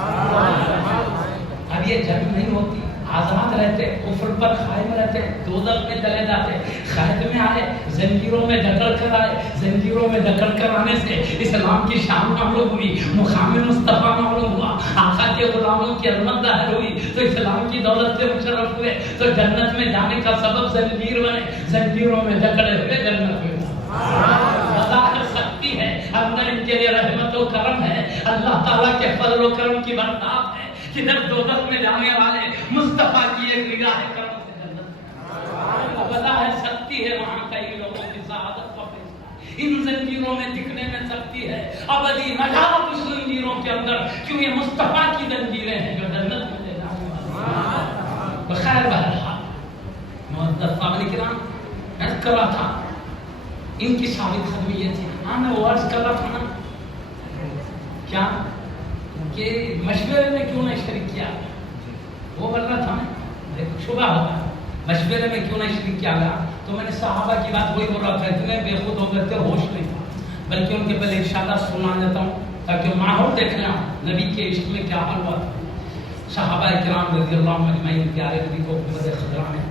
اب یہ جنگ نہیں ہوتی، آزاد رہتے، کفر پر قائم رہتے، دوزخ میں چلے جاتے. قید میں آئے، زنجیروں میں جکڑ کر آئے. زنجیروں میں جکڑ کر آنے سے اسلام کی شان معلوم ہوئی، مقام مصطفیٰ معلوم ہوا، آقا کے غلاموں کی عظمت ظاہر ہوئی تو اسلام کی دولت سے مشرف ہوئے تو جنت میں جانے کا سبب زنجیر بنے. زنجیروں میں جکڑے ہوئے جنت میں. ظاہر سختی ہے، اندر ان کے لیے رحمت و کرم ہے، اللہ تعالیٰ کے فضل و کرم کی برکات ہے. کدھر دوزخ میں جانے والے مصطفیٰ کی ایک نگاہ کرم سے جنت. پتہ ہے سختی ہے وہاں کئی لوگوں کی سعادت کا فیصلہ. ان زنجیروں میں دکھنے میں سختی ہے، ابدی نجات اس زنجیروں کے اندر، کیوں یہ مصطفیٰ کی زنجیریں ہیں جو جنت میں لے جانے والی. بخیر بہرحال معزز صاحب کرام عرض کر رہا تھا ان کی ثابت قدمی یہ تھی. ہاں میں وہ عرض کر رہا تھا نا کیا کہ مشورے میں کیوں نہیں شریک کیا، وہ بول رہا تھا نا شبہ ہوتا ہے مشورے میں کیوں نہیں شریک کیا گیا. تو میں نے صحابہ کی بات وہی بول رہا تھا، اتنے بے خود ہو گئے تھے ہوش نہیں تھا. بلکہ ان کے پہلے انشاءاللہ سنا دیتا ہوں تاکہ ماحول دیکھنا نبی کے عشق میں کیا حال ہوا تھا. صحابہ کرام رضی اللہ عنہم اجمعین پیارے نبی کو قوت خضرا میں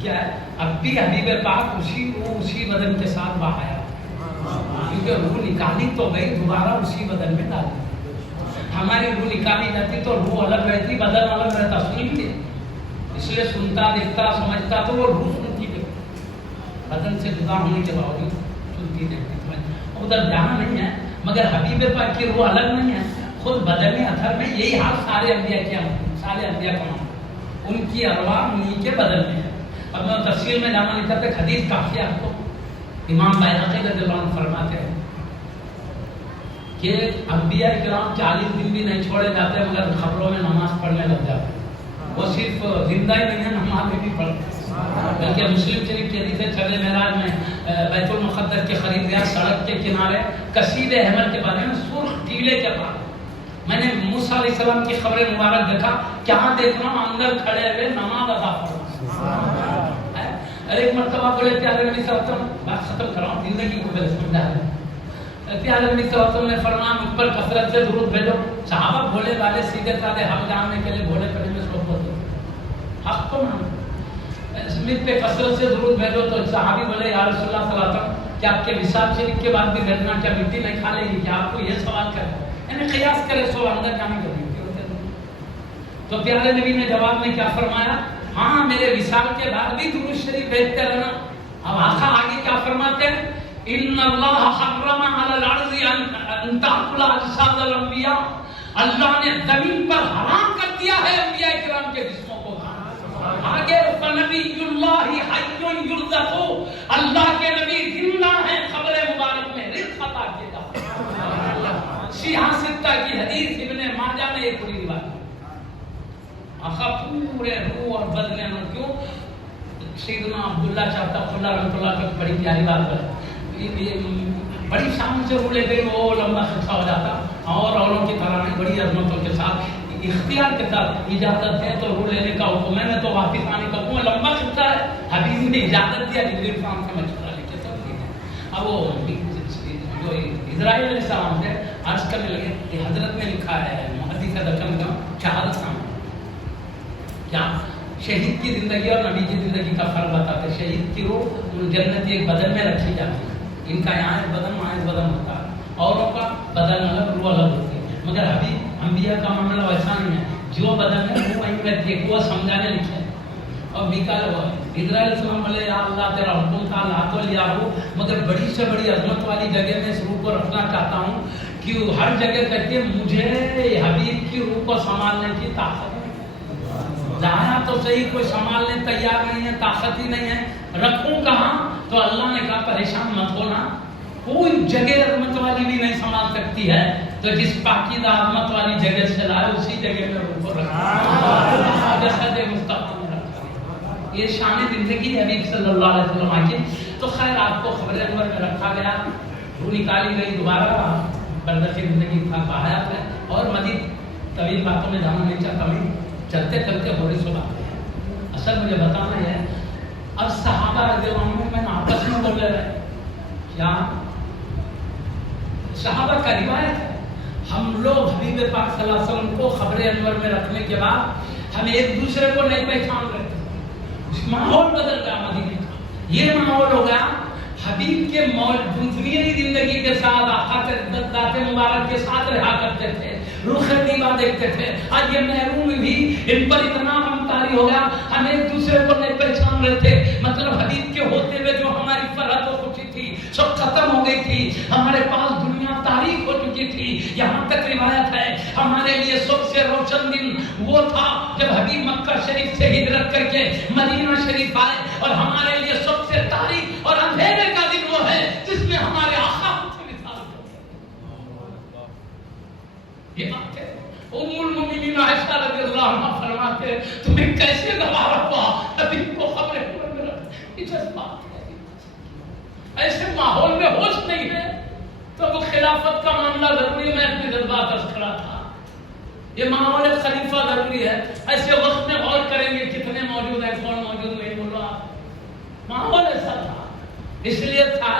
کیا ہے، اب بھی حبیب پاک اسی بدن کے ساتھ باہر آیا کیونکہ روح نکالی تو گئی، دوبارہ اسی بدن میں ڈال دی. ہماری روح نکالی جاتی تو روح الگ رہتی، بدن الگ رہتا. سنتے اس لیے سنتا دیکھتا سمجھتا تو وہ روح سنتی تھی، بدن سے جدا ہونے کے باوجود سنتی دیکھتی. ادھر جانا نہیں ہے، مگر حبیب پاک کی روح الگ نہیں ہے، خود بدن اثر میں. یہی حال سارے انبیاء کیا سارے انبیاء کا نام، ان کی ارواح انہی کے بدن میں ہے. اب میں تفصیل میں جانا نہیں چاہتے، حدیث کافی آپ کو امام بیہقی رضی اللہ عنہ فرماتے ہیں کہ انبیاء کرام 40 دن بھی نہیں چھوڑے جاتے مگر خبروں میں نماز پڑھنے لگ جاتے. وہ صرف زندہ ہی نہیں ہے، نماز بھی پڑھتے. بلکہ مسلم شریف کے حدیث چلے معراج میں بیت المقدس کے قریب گیا، سڑک کے کنارے کثیر احمر کے بارے میں سرخ ٹیلے کے پاس میں نے موسیٰ علیہ السلام کی خبر مبارک دیکھا، کیا دیکھنا اندر کھڑے ہوئے نماز ادا فرما. ارے ایک مرتبہ بولے پیارے نبی صلی اللہ علیہ وسلم، بات ختم کراؤں زندگی کو پہلے سمجھا ہے. پیارے نبی صلی اللہ علیہ وسلم نے فرمایا مجھ پر کثرت سے درود بھیجو. صحابہ بھولے والے سیدھے سادے حق جاننے کے لیے بھولے پڑے میں سو بولتے حق تو مان مجھ پہ کثرت سے درود بھیجو. تو صحابی بولے یا رسول اللہ صلی اللہ علیہ وسلم کیا آپ کے وصال شریف کے بعد بھی بھیجنا، کیا مٹی نہیں کھا لے گی؟ کیا آپ کو یہ سوال کرے؟ یعنی قیاس کرے سو اندر جانے کے لیے. تو پیارے نبی نے جواب میں کیا فرمایا؟ ہاں میرے وصال کے بعد بھی درود شریف بھیجتے رہنا. اب آقا آگے کیا فرماتے ہیں؟ ان اللہ حرم علی الارض ان تاکل اجساد الانبیاء، اللہ نے زمین پر حرام کر دیا ہے انبیاء کرام کے جسموں کو کھانا. آگے فنبی اللہ حی یرزق، اللہ کے نبی زندہ ہیں، قبر مبارک میں رزق عطا کیے جاتا. شیعہ ستہ کی حدیث ابن ماجہ میں ایک پوری روایت. آقا پورے روح اور بدن میں کیوں سیدنا عبداللہ چاہتا اللہ رحمۃ اللہ کا بڑی پیاری بات ہے، بڑی شان سے روح لے گئے، وہ لمبا خطہ ہو جاتا اور اوروں کی طرح نہیں، بڑی عظمتوں کے ساتھ اختیار کے ساتھ اجازت ہے تو روح لینے کا حکم ہے. میں تو واپس آنے کا حکم ہے، لمبا خطہ ہے، حبیب نے اجازت دیا جبریل خان سے مشورہ لے کے سب ٹھیک ہے. اب وہ جو اسرائیل علیہ السلام سے عرض کرنے لگے کہ حضرت نے لکھا ہے حدیث دکن کا شہادت سامنے کیا شہید کی زندگی اور نبی کی زندگی کا فرق بتاتے. شہید کی روح جنت ایک بدن میں رکھی جاتی ہے، ان کا یہاں ایک بدن وہاں ایک بدن ہوتا ہے، اوروں کا بدن الگ روح الگ ہوتی ہے. مگر حبیب انبیاء کا معاملہ ویسا نہیں ہے، جو بدن ہے وہ وہیں رہتی ہے، وہ سمجھانے لکھے. اور اسرائیل السلام علیہ یا اللہ تیرا حکم تھا لا تو لیا ہو، مگر بڑی سے بڑی عظمت والی جگہ میں اس روح کو رکھنا چاہتا ہوں کہ ہر جگہ کہتی ہے مجھے حبیب کی روح کو سنبھالنے کی طاقت. جہاں تو صحیح کوئی سنبھالنے تیار نہیں ہے، طاقت ہی نہیں ہے، رکھوں کہاں؟ تو اللہ نے کہا پریشان مت ہونا، کوئی جگہ عظمت والی بھی نہیں سنبھال سکتی ہے، تو جس پاکیزہ عظمت والی جگہ سے لائے اسی جگہ میں روح کو رکھا جسد مصطفیٰ میں رکھا. یہ شان زندگی حبیب صلی اللہ علیہ وسلم کی. تو خیر آپ کو خبر انور میں رکھا گیا، روح نکالی گئی، دوبارہ برزخ زندگی تھا حیات ہے. اور مزید طویل باتوں میں جانا نہیں چاہتا میں، چلتے چلتے ہو رہی سنا. اصل مجھے بتانا ہے اب صحابہ رضی اللہ عنہم میں آپس میں بول رہے ہیں کیا صحابہ کا روایت ہے، ہم لوگ حبیب پاک صلی اللہ علیہ وسلم کو خبر انور میں رکھنے کے بعد ہم ایک دوسرے کو نہیں پہچان رہے تھے. ماحول بدل گیا مدینے کا. یہ ماحول ہو گیا حبیب کے دنیاوی زندگی کے ساتھ آقا کے ذات مبارک کے ساتھ رہا کرتے تھے، روح طیبہ دیکھتے تھے. آج یہ محروم بھی ان پر اتنا غمطاری ہو گیا ہم ایک دوسرے کو نہیں پہچان رہے تھے. مطلب حبیب کے ہوتے ہوئے جو ہماری فرحت و خوشی تھی سب ختم ہو گئی تھی. ہمارے پاس دنیا تاریخ ہو چکی تھی. یہاں تک روایت ہے ہمارے لیے سب سے روشن دن وہ تھا جب حبیب مکہ شریف سے ہجرت کر کے مدینہ شریف آئے، اور ہمارے لیے سب سے تاریخ اور اندھیرے کا دن وہ ہے جس میں ہمارے آقا سے مثال ہو. یہ بات ہے ام المؤمنین عائشہ رضی اللہ عنہا فرماتے تمہیں کیسے گوارا ہوا حبیب کو خبر میں رکھ. یہ بات ہے ایسے ماحول میں ہوش نہیں ہے تو وہ خلافت کا معاملہ ضروری. میں اپنے جذبات ارض کرا تھا یہ ماحول خلیفہ ضروری ہے. ایسے وقت میں غور کریں گے کتنے موجود ہیں کون موجود نہیں. بولو آپ ماحول ایسا تھا اس لیے تھا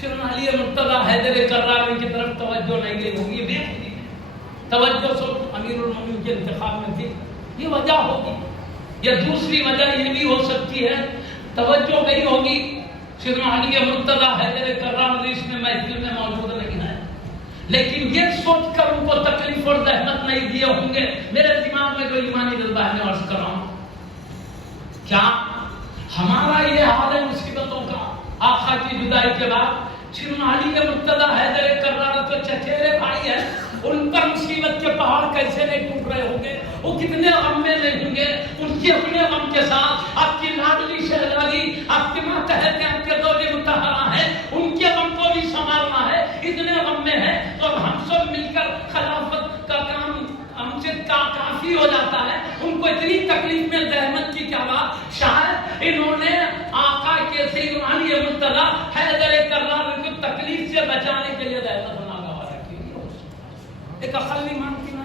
سیدنا علی مرتضی حیدر کرار کی طرف توجہ نہیں گئی ہوگی. بے خودی توجہ سب امیر المومنین کے انتخاب میں تھی. یہ وجہ ہوگی یا دوسری وجہ یہ بھی ہو سکتی ہے توجہ گئی ہوگی سیدنا علی مرتضی حیدر کرار اس میں محفل میں موجود نہیں ہے، لیکن یہ سوچ کر ان کو تکلیف اور زحمت نہیں دیے ہوں گے. میرے دماغ میں جو ایمانی جذبہ ہے میں عرض کر رہا ہوں کیا ہمارا یہ حال ہے مصیبتوں کا آقا کی جدائی کے بعد. سیدنا علی مرتضی حیدر کرار تو چچیرے بھائی ہیں، ان پر مصیبت کے پہاڑ کیسے نہیں ٹوٹ رہے ہوں گے، وہ کتنے غم میں نہیں ہوں گے. ان کے اپنے غم کے ساتھ آپ کی لاڈلی شہزادی آپ کے ماتحت ہیں، آپ کے زوج مطہرہ ہیں، ان کے غم کو بھی سنبھالنا ہے، اتنے غم میں ہے. تو اب ہم سب مل کر خلافت کا کام ہم سے کافی ہو جاتا ہے. ان کو اتنی تکلیف میں زحمت کی کیا بات. شاید انہوں نے آقا کے سیدنا علی مرتضی حیدر کرار کو تکلیف سے بچانے کے لیے زحمت ہونا گوارا کی. ایک عقل نہیں مانتی نا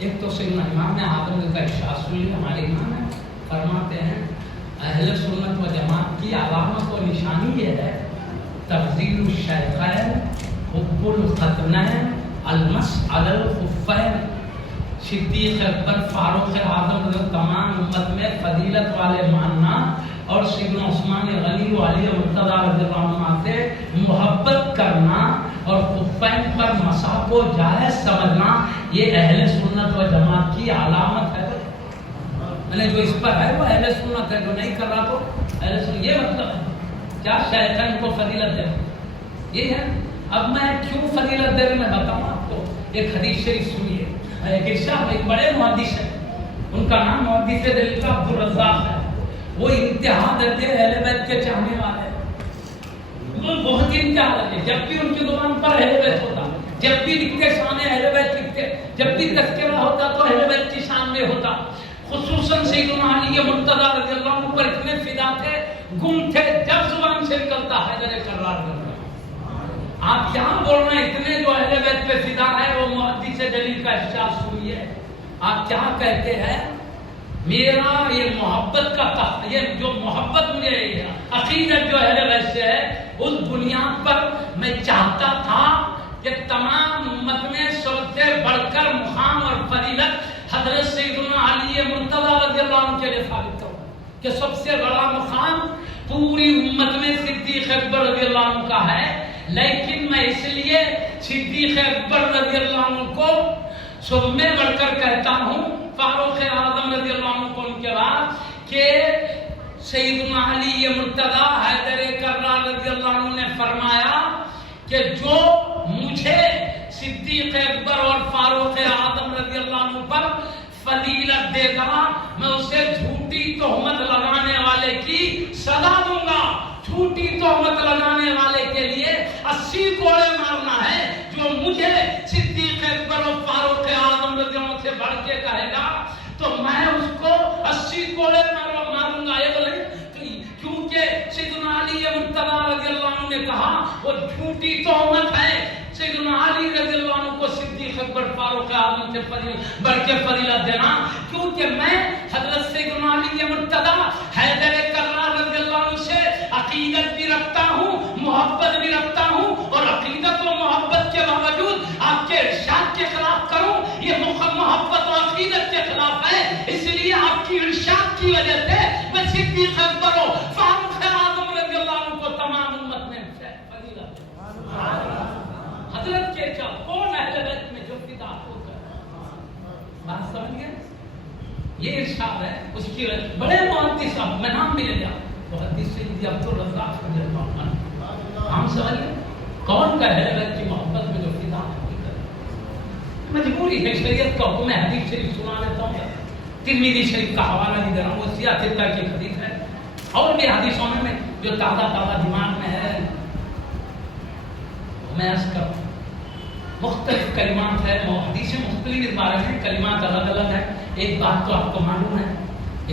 ایک تو سیدنا امام اعظم کا ارشاد سنیے، ہمارے امام ہیں فرماتے ہیں اہل سنت و جماعت کی علامت و نشانی یہ ہے تفضیل الشیخین، حب الختنین، المس علی الخفین۔ صدیق اکبر، فاروق اعظم تمام امت میں فضیلت والے ماننا اور سیدنا عثمان غنی و علی مرتضیٰ رضی اللہ عنہ سے محبت کرنا اور خفین پر مسح کو جائز سمجھنا، یہ اہل سنت و جماعت کی علامت ہے۔ میں نے جو اس پر ہے وہ اہل سنت ہے، جو نہیں کر رہا تو اہل سنت، یہ مطلب ہے کیا شیخین کو فضیلت دے، یہ ہے۔ اب میں کیوں فضیلت دے میں بتاؤں آپ کو، ایک حدیث شریف سنیے۔ ایک ارشاد، ایک بڑے محدث ہیں، ان کا نام محدث دہلوی کا عبدالرزاق ہے، وہ انتہا دیتے اہل بیت کے چاہنے والے، وہ بہت انتہا دیتے، جب بھی ان کی زبان پر اہل بیت ہوتا، جب بھی لکھتے شان اہل بیت لکھتے، جب بھی تذکرہ ہوتا تو اہل بیت کی شان میں ہوتا۔ خصوصاً سیدنا علی مرتضیٰ رضی اللہ عنہ پر اتنے فدا تھے، گم تھے، جب زبان سے نکلتا حیدر کرار کرتا۔ آپ کیا بول رہے ہیں، اتنے جو اہل بیت پہ فدا ہے وہ محدث جلیل کا ارشاد سنیے۔ آپ کیا کہتے ہیں، میرا یہ محبت کا یہ جو محبت مجھے عقیدت جو اہل بیت سے ہے، اس بنیاد پر میں چاہتا تھا کہ تمام امت میں سب سے بڑھ کر مقام اور فضیلت حضرت سیدنا علی مرتضیٰ رضی اللہ عنہ کے لیے ثابت ہو، کہ سب سے بڑا مقام پوری امت میں صدیق اکبر رضی اللہ عنہ کا ہے۔ لیکن میں اس لیے صدیق اکبر رضی اللہ عنہ کو سب میں بڑھ کر کہتا ہوں، فاروق اعظم رضی اللہ عنہ کو ان کے بعد، کہ سیدنا علی مرتضیٰ حیدر کرار رضی اللہ عنہ نے فرمایا کہ جو مجھے صدیق اکبر اور فاروق اعظم رضی اللہ عنہ پر فضیلت دے گا، میں اسے جھوٹی تہمت لگانے والے کی سزا دوں گا۔ جھوٹی تہمت لگانے والے کے لیے 80 کوڑے مارنا ہے، جو مجھے صدیق اکبر اور فاروق اعظم رضی اللہ عنہ سے بڑھ کے کہے گا تو میں اس کو 80 کوڑے ماروں گا۔ یہ بولے کیونکہ سیدنا علی مرتضیٰ رضی اللہ عنہ نے کہا وہ جھوٹی تہمت ہے، سیدنا علی رضی اللہ عنہ کو صدیق اکبر فاروق اعظم سے بڑھ کے فضیلت دینا، کیونکہ میں حضرت سیدنا علی مرتضیٰ حیدر کرار رضی اللہ عنہ سے عقیدت بھی رکھتا ہوں، محبت بھی رکھتا ہوں، اور عقیدت و محبت کے باوجود آپ کے ارشاد کے خلاف کروں، یہ محبت و عقیدت کے خلاف ہے۔ اس لیے آپ کی ارشاد کی وجہ سے میں صدیق اکبر و فاروق اعظم رضی اللہ عنہ کو تمام امت میں فضیلت حضرت کے چاہ کون اہل بیت میں جو فدا ہو کر بات سمجھ گئے، یہ ارشاد ہے اس کی بڑے محدث صاحب، میں نام بھی لے جاؤں، محدث سیدی عبدالرزاق رضی اللہ عنہ، ہم سمجھ گئے کون کا اہل بیت کی محبت میں جو فدا ہو کر۔ مجبوری ہے، شریعت کا حکم ہے، حدیث شریف سنا لیتا ہوں، ترمذی شریف کا حوالہ نہیں دے رہا ہوں، وہ سیاہ ترکہ کی حدیث ہے، اور بھی حدیثوں میں جو تازہ دماغ میں ہے میں عرض کروں۔ مختلف کلمات ہیں، حدیثیں مختلف اس بارے میں، کلمات الگ الگ ہیں۔ ایک بات تو آپ کو معلوم ہے،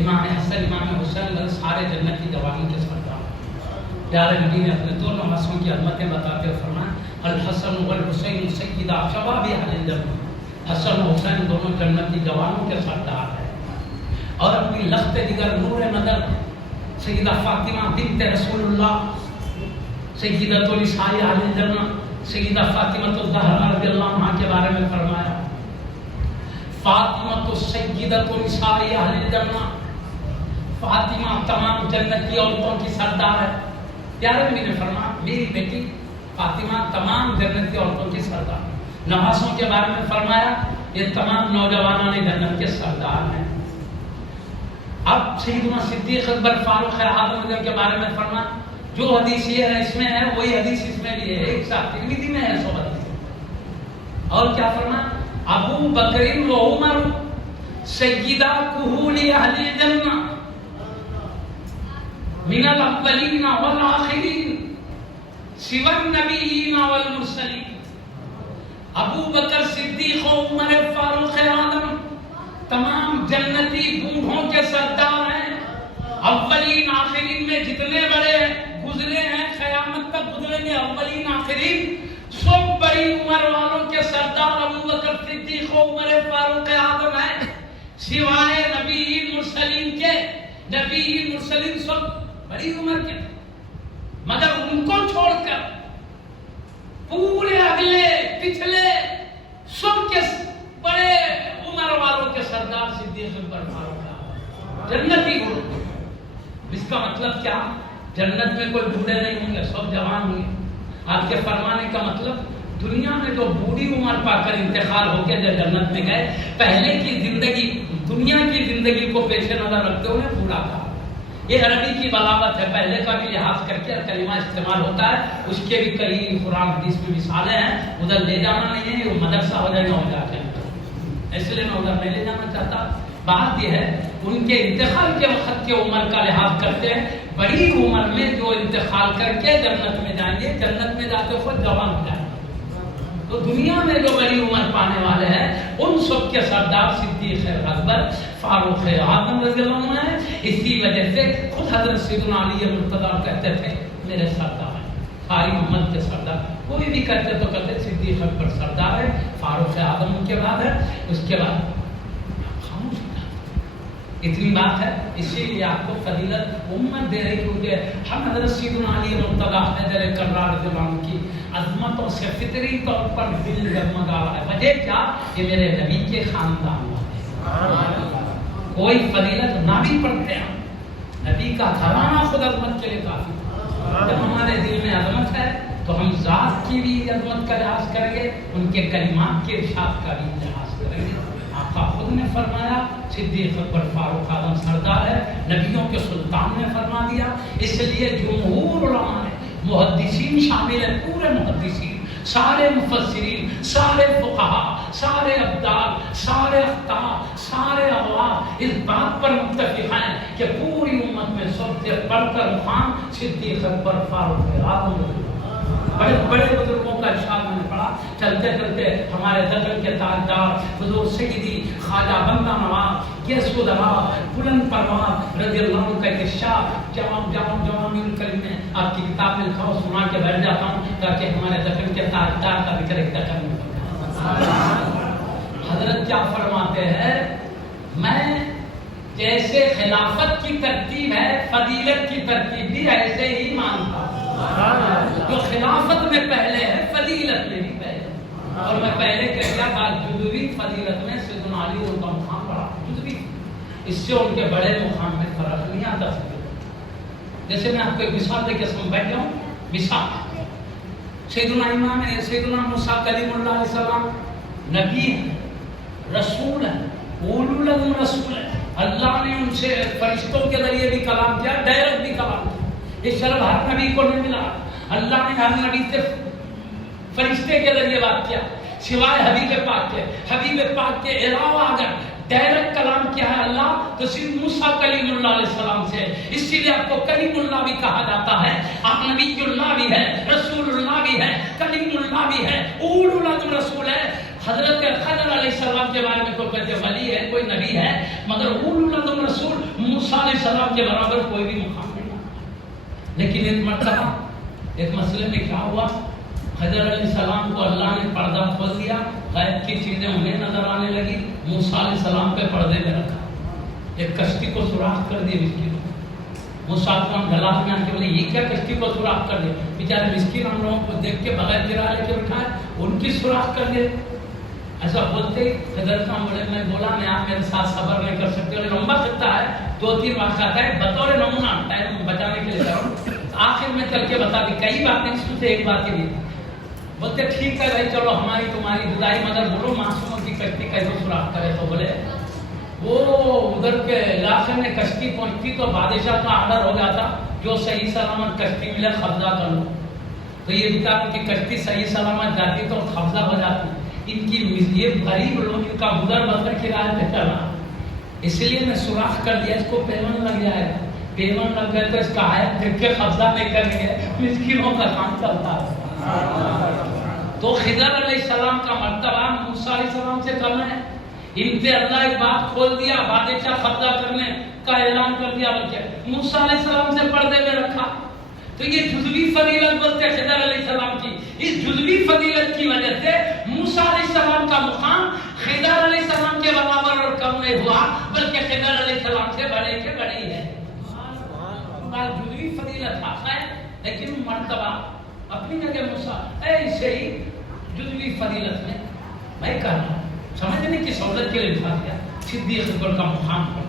امام حسن امام حسین سارے جنت کی جوانی کے سردار، پیارے نبی نے اپنے دونوں حسنوں کی عظمتیں بتاتے ہوئے فرمایا الحسن والحسین سیدا شباب اہل الجنہ، حسن و حسین دونوں جنت کی جوانوں کے سردار ہیں، اور اپنی لخت جگر نور نظر سیدہ فاطمہ بنت رسول اللہ سیدۃ نساء اہل الجنہ سیدہ فاطمہ الزہرا رضی اللہ عنہا کے بارے میں فرمایا فاطمہ سیدۃ نساء اہل الجنہ، فاطمہ تمام جنت کی عورتوں کی سردار ہے۔ پیارے نبی نے فرمایا میری بیٹی فاطمہ تمام جنت کی عورتوں کی سردار۔ نوازوں کے بارے میں فرمایا یہ تمام نوجوانوں نے جنت کے سردار ہیں۔ اب سیدنا صدیق اکبر فاروق اعظم کے بارے میں فرمایا جو حدیث یہ ہے اس میں ہے وہی حدیث اس میں بھی ہے، ایک ساتھ ترمذی میں ہے 100 حدیث۔ اور کیا فرمایا ابو بکر و عمر سیدہ کہول اہل الجنہ من الاولین والآخرین سوى النبیین والمرسلین۔ ابو بکر صدیق و عمر فاروق اعظم تمام جنتی بوڑھوں کے سردار ہیں، اولین آخرین میں جتنے بڑے گزرے ہیں قیامت تک گزریں گے، اولین آخرین سب بڑے بڑی عمر والوں کے سردار ابو بکر صدیق و عمر فاروق اعظم ہیں، سوائے نبی مرسلین کے۔ نبی مرسلین سب بڑی عمر کے، مگر ان کو چھوڑ کر پورے اگلے پچھلے سب کے بڑے عمر والوں کے سردار صدیق اکبر فاروق اعظم جنتی گروہ۔ اس کا مطلب کیا؟ جنت میں کوئی بوڑھے نہیں ہوں گے، سب جوان ہوں گے۔ آپ کے فرمانے کا مطلب دنیا میں جو بوڑھی عمر پا کر انتقال ہو کے جو جنت میں گئے، پہلے کی زندگی، دنیا کی زندگی کو پیش نظر رکھتے ہوئے بوڑھا کہا۔ یہ عربی کی بلاغت ہے، پہلے کا بھی لحاظ کر کے کلمہ استعمال ہوتا ہے، اس کے بھی کئی قرآن حدیث میں مثالیں ہیں۔ ادھر لے جانا نہیں ہے، وہ مدرسہ ہو جائے گا ہو جاتے ہیں، اس لیے میں ادھر نہیں لے جانا چاہتا۔ بات یہ ہے ان کے انتقال کے وقت کے عمر کا لحاظ کرتے ہیں، بڑی عمر میں جو انتقال کر کے جنت میں جائیں گے، جنت میں جاتے خود جوان ہو جائیں گے۔ تو دنیا میں جو بڑی عمر پانے والے ہیں ان سب کے سردار صدیق اکبر فاروق اعظم رضی اللہ عنہ ہیں۔ اسی وجہ سے خود حضرت سیدنا علی مرتضیٰ کہتے تھے میرے سردار ہیں، ساری امت کے سردار، کوئی بھی کہتے تو کہتے صدیق اکبر سردار ہے، فاروق اعظم ان کے بعد ہے، اس کے بعد خاموش۔ اتنی بات ہے، اسی لیے آپ کو فضیلت امت دے رہی، کیونکہ ہم حضرت سیدنا علی مرتضیٰ حیدر کرار رضی اللہ عنہ کی عظمتوں سے فطری طور پر دل جگمگا رہا ہے۔ وجہ کیا؟ یہ میرے نبی کے خاندان والے، کوئی فضیلت نہ بھی پڑھتے ہیں، نبی کا گھرانہ خود عظمت کے لیے کافی۔ جب ہمارے دل میں عظمت ہے تو ہم ذات کی بھی عظمت کا لحاظ کریں گے، ان کے کلمات کے ارشاد کا بھی لحاظ کریں گے۔ آقا خود نے فرمایا صدیق اکبر فاروق اعظم سردار ہے، نبیوں کے سلطان نے فرما دیا۔ اس لیے جمہور علماء نے، محدثین شامل ہیں، پورے محدثین، سارے مفسرین، سارے فقہاء، سارے ابدال، سارے اخطاء، سارے اغوام اس بات پر متفق ہیں کہ پوری امت میں سب سے بڑھ کر مقام صدیق اکبر فاروق اعظم۔ بڑے بڑے بزرگوں کا ارشاد میں نے پڑھا، چلتے چلتے ہمارے دغل کے تاجدار حضور سیدی خواجہ بندہ نواز یسودرا بلند پروان رضی اللہ عنہ کا ارشاد جوامع الکلم میں آپ کی کتاب میں لکھا سنا کے بیٹھ جاتا ہوں تاکہ ہمارے دغل کے تاجدار کا ذکر ایک دغل میں۔ حضرت کیا فرماتے ہیں؟ میں جیسے خلافت کی ترتیب ہے فضیلت کی ترتیب بھی ایسے ہی مانتا ہوں۔ جو خلافت میں پہلے ہے فضیلت میں بھی پہلے، اور میں پہلے کہہ دیا بات جزوی فضیلت میں سیدنا علی ان کا مقام بڑا جزوی، اس سے ان کے بڑے مقام میں فرق نہیں آتا۔ جیسے میں آپ کو ایک مثال دے کے سمجھ بیٹھ جاؤں، مثال سیدنا امام سیدنا موسیٰ کلیم اللہ علیہ السلام نبی ہے، رسول ہے، اولو العزم رسول ہے، اللہ نے ان سے فرشتوں کے ذریعے بھی کلام کیا، ڈائریکٹ بھی کلام کیا۔ یہ شرف ہر نبی کو نہیں ملا، اللہ نے ہر نبی سے فرشتے کے ذریعے بات کیا، سوائے حبیب پاک کے۔ حبیب پاک کے علاوہ اگر ڈائریکٹ کلام کیا ہے اللہ تو صرف موسیٰ کلیم اللہ علیہ السلام سے، اسی لیے آپ کو کلیم اللہ بھی کہا جاتا ہے۔ آپ نبی اللہ بھی ہے، رسول اللہ بھی ہے، کلیم اللہ بھی ہے، اولو العزم رسول ہے۔ حضرت خضر علیہ السلام کے بارے میں تو کہتے ولی ہے، کوئی نبی ہے، مگر اولو العزم رسول موسیٰ علیہ السلام کے برابر کوئی بھی مقام نہیں۔ لیکن ایک مرتبہ ایک مسئلے میں کیا ہوا، خضر علیہ السلام کو اللہ نے پردہ کھول دیا، غیب کی چیزیں انہیں نظر آنے لگی، موسیٰ علیہ السلام پہ پردے میں رکھا، ایک کشتی کو سوراخ کر دی مسکینوں۔ موسیٰ علیہ السلام جلال میں آ کے بولے یہ کیا کشتی کو سوراخ کر دے، بیچارے مسکین ہم لوگوں کو دیکھ کے بغیر گرا لے کے بٹھائے، ان کی سوراخ کر دے۔ ایسا بولتے خضر صاحب بولے میں بولا میں آپ میرے ساتھ صبر نہیں کر سکتے، اور لمبا خطہ ہے، 2-3 واقعات ہے، بطور نمونہ ٹائم بچانے کے لیے کر رہا ہوں، آخر میں چل کے بتا دی کئی باتیں، اس میں سے ایک بات ہی تھی۔ بولتے ٹھیک ہے بھائی چلو ہماری تمہاری جدائی، مگر بولو معصوموں کی کشتی کیسے سوراخ کرے؟ تو بولے وہ ادھر کے علاقے میں کشتی پہنچتی تو بادشاہ کا آرڈر ہو جاتا جو صحیح سلامت کشتی ملے قبضہ کر لو، تو یہ بیچاروں کی کشتی صحیح سلامت جاتی تو قبضہ ہو جاتی۔ ان کی یہ غریب لوگ ان کا گزر بسر کرایہ پہ چلا، اس لیے میں سوراخ کر دیا، اس کو پیمن لگ جائے گا، پیمن لگ گئے تو اس کا آیت پھر کے قبضہ نہیں کریں گے، مسکینوں کا کام چلتا ہے۔ تو خضر علیہ السلام کا مرتبہ موسیٰ علیہ السلام سے کم ہے، ان پہ اللہ ایک بات کھول دیا، بادشاہ قبضہ کرنے کا اعلان کر دیا، بلکہ موسیٰ علیہ السلام سے پردے میں رکھا۔ تو یہ جزوی فضیلت بولتے ہیں خضر علیہ السلام کی. اس جزوی فضیلت کی وجہ سے موسیٰ علیہ السلام کا مقام خضر علیہ السلام کے برابر اور کم نہیں ہوا بلکہ خضر علیہ السلام سے بڑے کے بڑے ہی ہے. جزوی فضیلت حق ہے لیکن مرتبہ اپنی جگہ موسیٰ ایسے ہی جزوی فضیلت میں کہہ رہا ہوں سمجھنے کی سہولت کے لیے لکھا گیا صدیق اکبر کا مقام پر.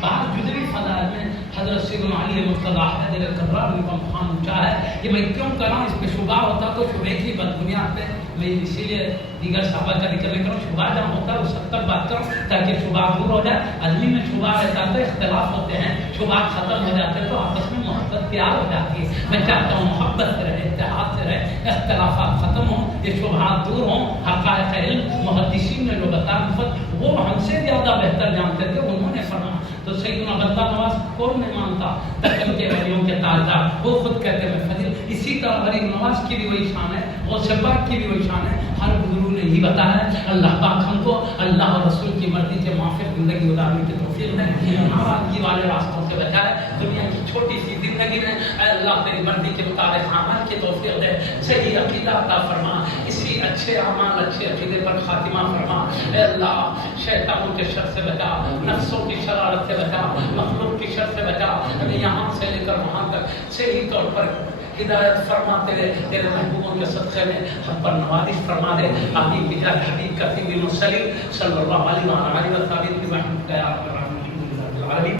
بعض جزوی فضائل میں حضرت سیدنا علی مرتضیٰ حیدر کرار کا مقام اونچا ہے. یہ میں کیوں کر رہا ہوں؟ اس پہ شبہ ہوتا تو شبہ کی بدبنیاد پہ میں اسی لیے دیگر صحابہ کا ذکر نہیں کروں. شبہ جہاں ہوتا ہے اس حد تک بات کروں تاکہ شبہ دور ہو جائے. آدمی میں شبہ رہتا تو اختلاف ہوتے ہیں, شبہ ختم ہو جاتے تو آپس میں محبت پیار ہو جاتی ہے. میں چاہتا ہوں محبت سے رہے, اتحاد سے رہے, اختلافات ختم ہوں, یہ شبہات دور ہوں. حقائق علم محدثین نے جو بتایا وہ ہم سے زیادہ بہتر جانتے تھے, انہوں نے فرمایا. تو سیدنا بندہ نواز کون نہیں مانتا تقیم کے ولیوں کے تاجدار, وہ خود کہتے ہیں فضیل. اسی طرح غریب نواز کی بھی وہی شان ہے, غوث پاک کی بھی وہی شان ہے. ہر بزرگ نے یہی بتایا ہے. اللہ پاک ہم کو اللہ اور رسول کی مرضی کے موافق زندگی گزارنے کی توفیق دے, ناراضگی والے راستوں سے بچائے. دنیا کی چھوٹی سی زندگی میں اے اللہ تیری مرضی کے مطابق عمل کی توفیق دے, صحیح عقیدہ عطا فرما, اسی اچھے اعمال اچھے عقیدے پر خاتمہ فرما. اے اللہ شیطانوں کے شر سے بچا, نفسوں کی شرارت سے بچا, مخلوق کی شر سے بچا. ہمیں یہاں سے لے کر وہاں تک صحیح طور پر ہدایت فرما. تیرے محبوبوں کے صدقے میں ہم پر نوازش فرما دے. حبیب بجاہ حبیب کا طیب المرسلین صلی اللہ علیہ وآلہ وسلم.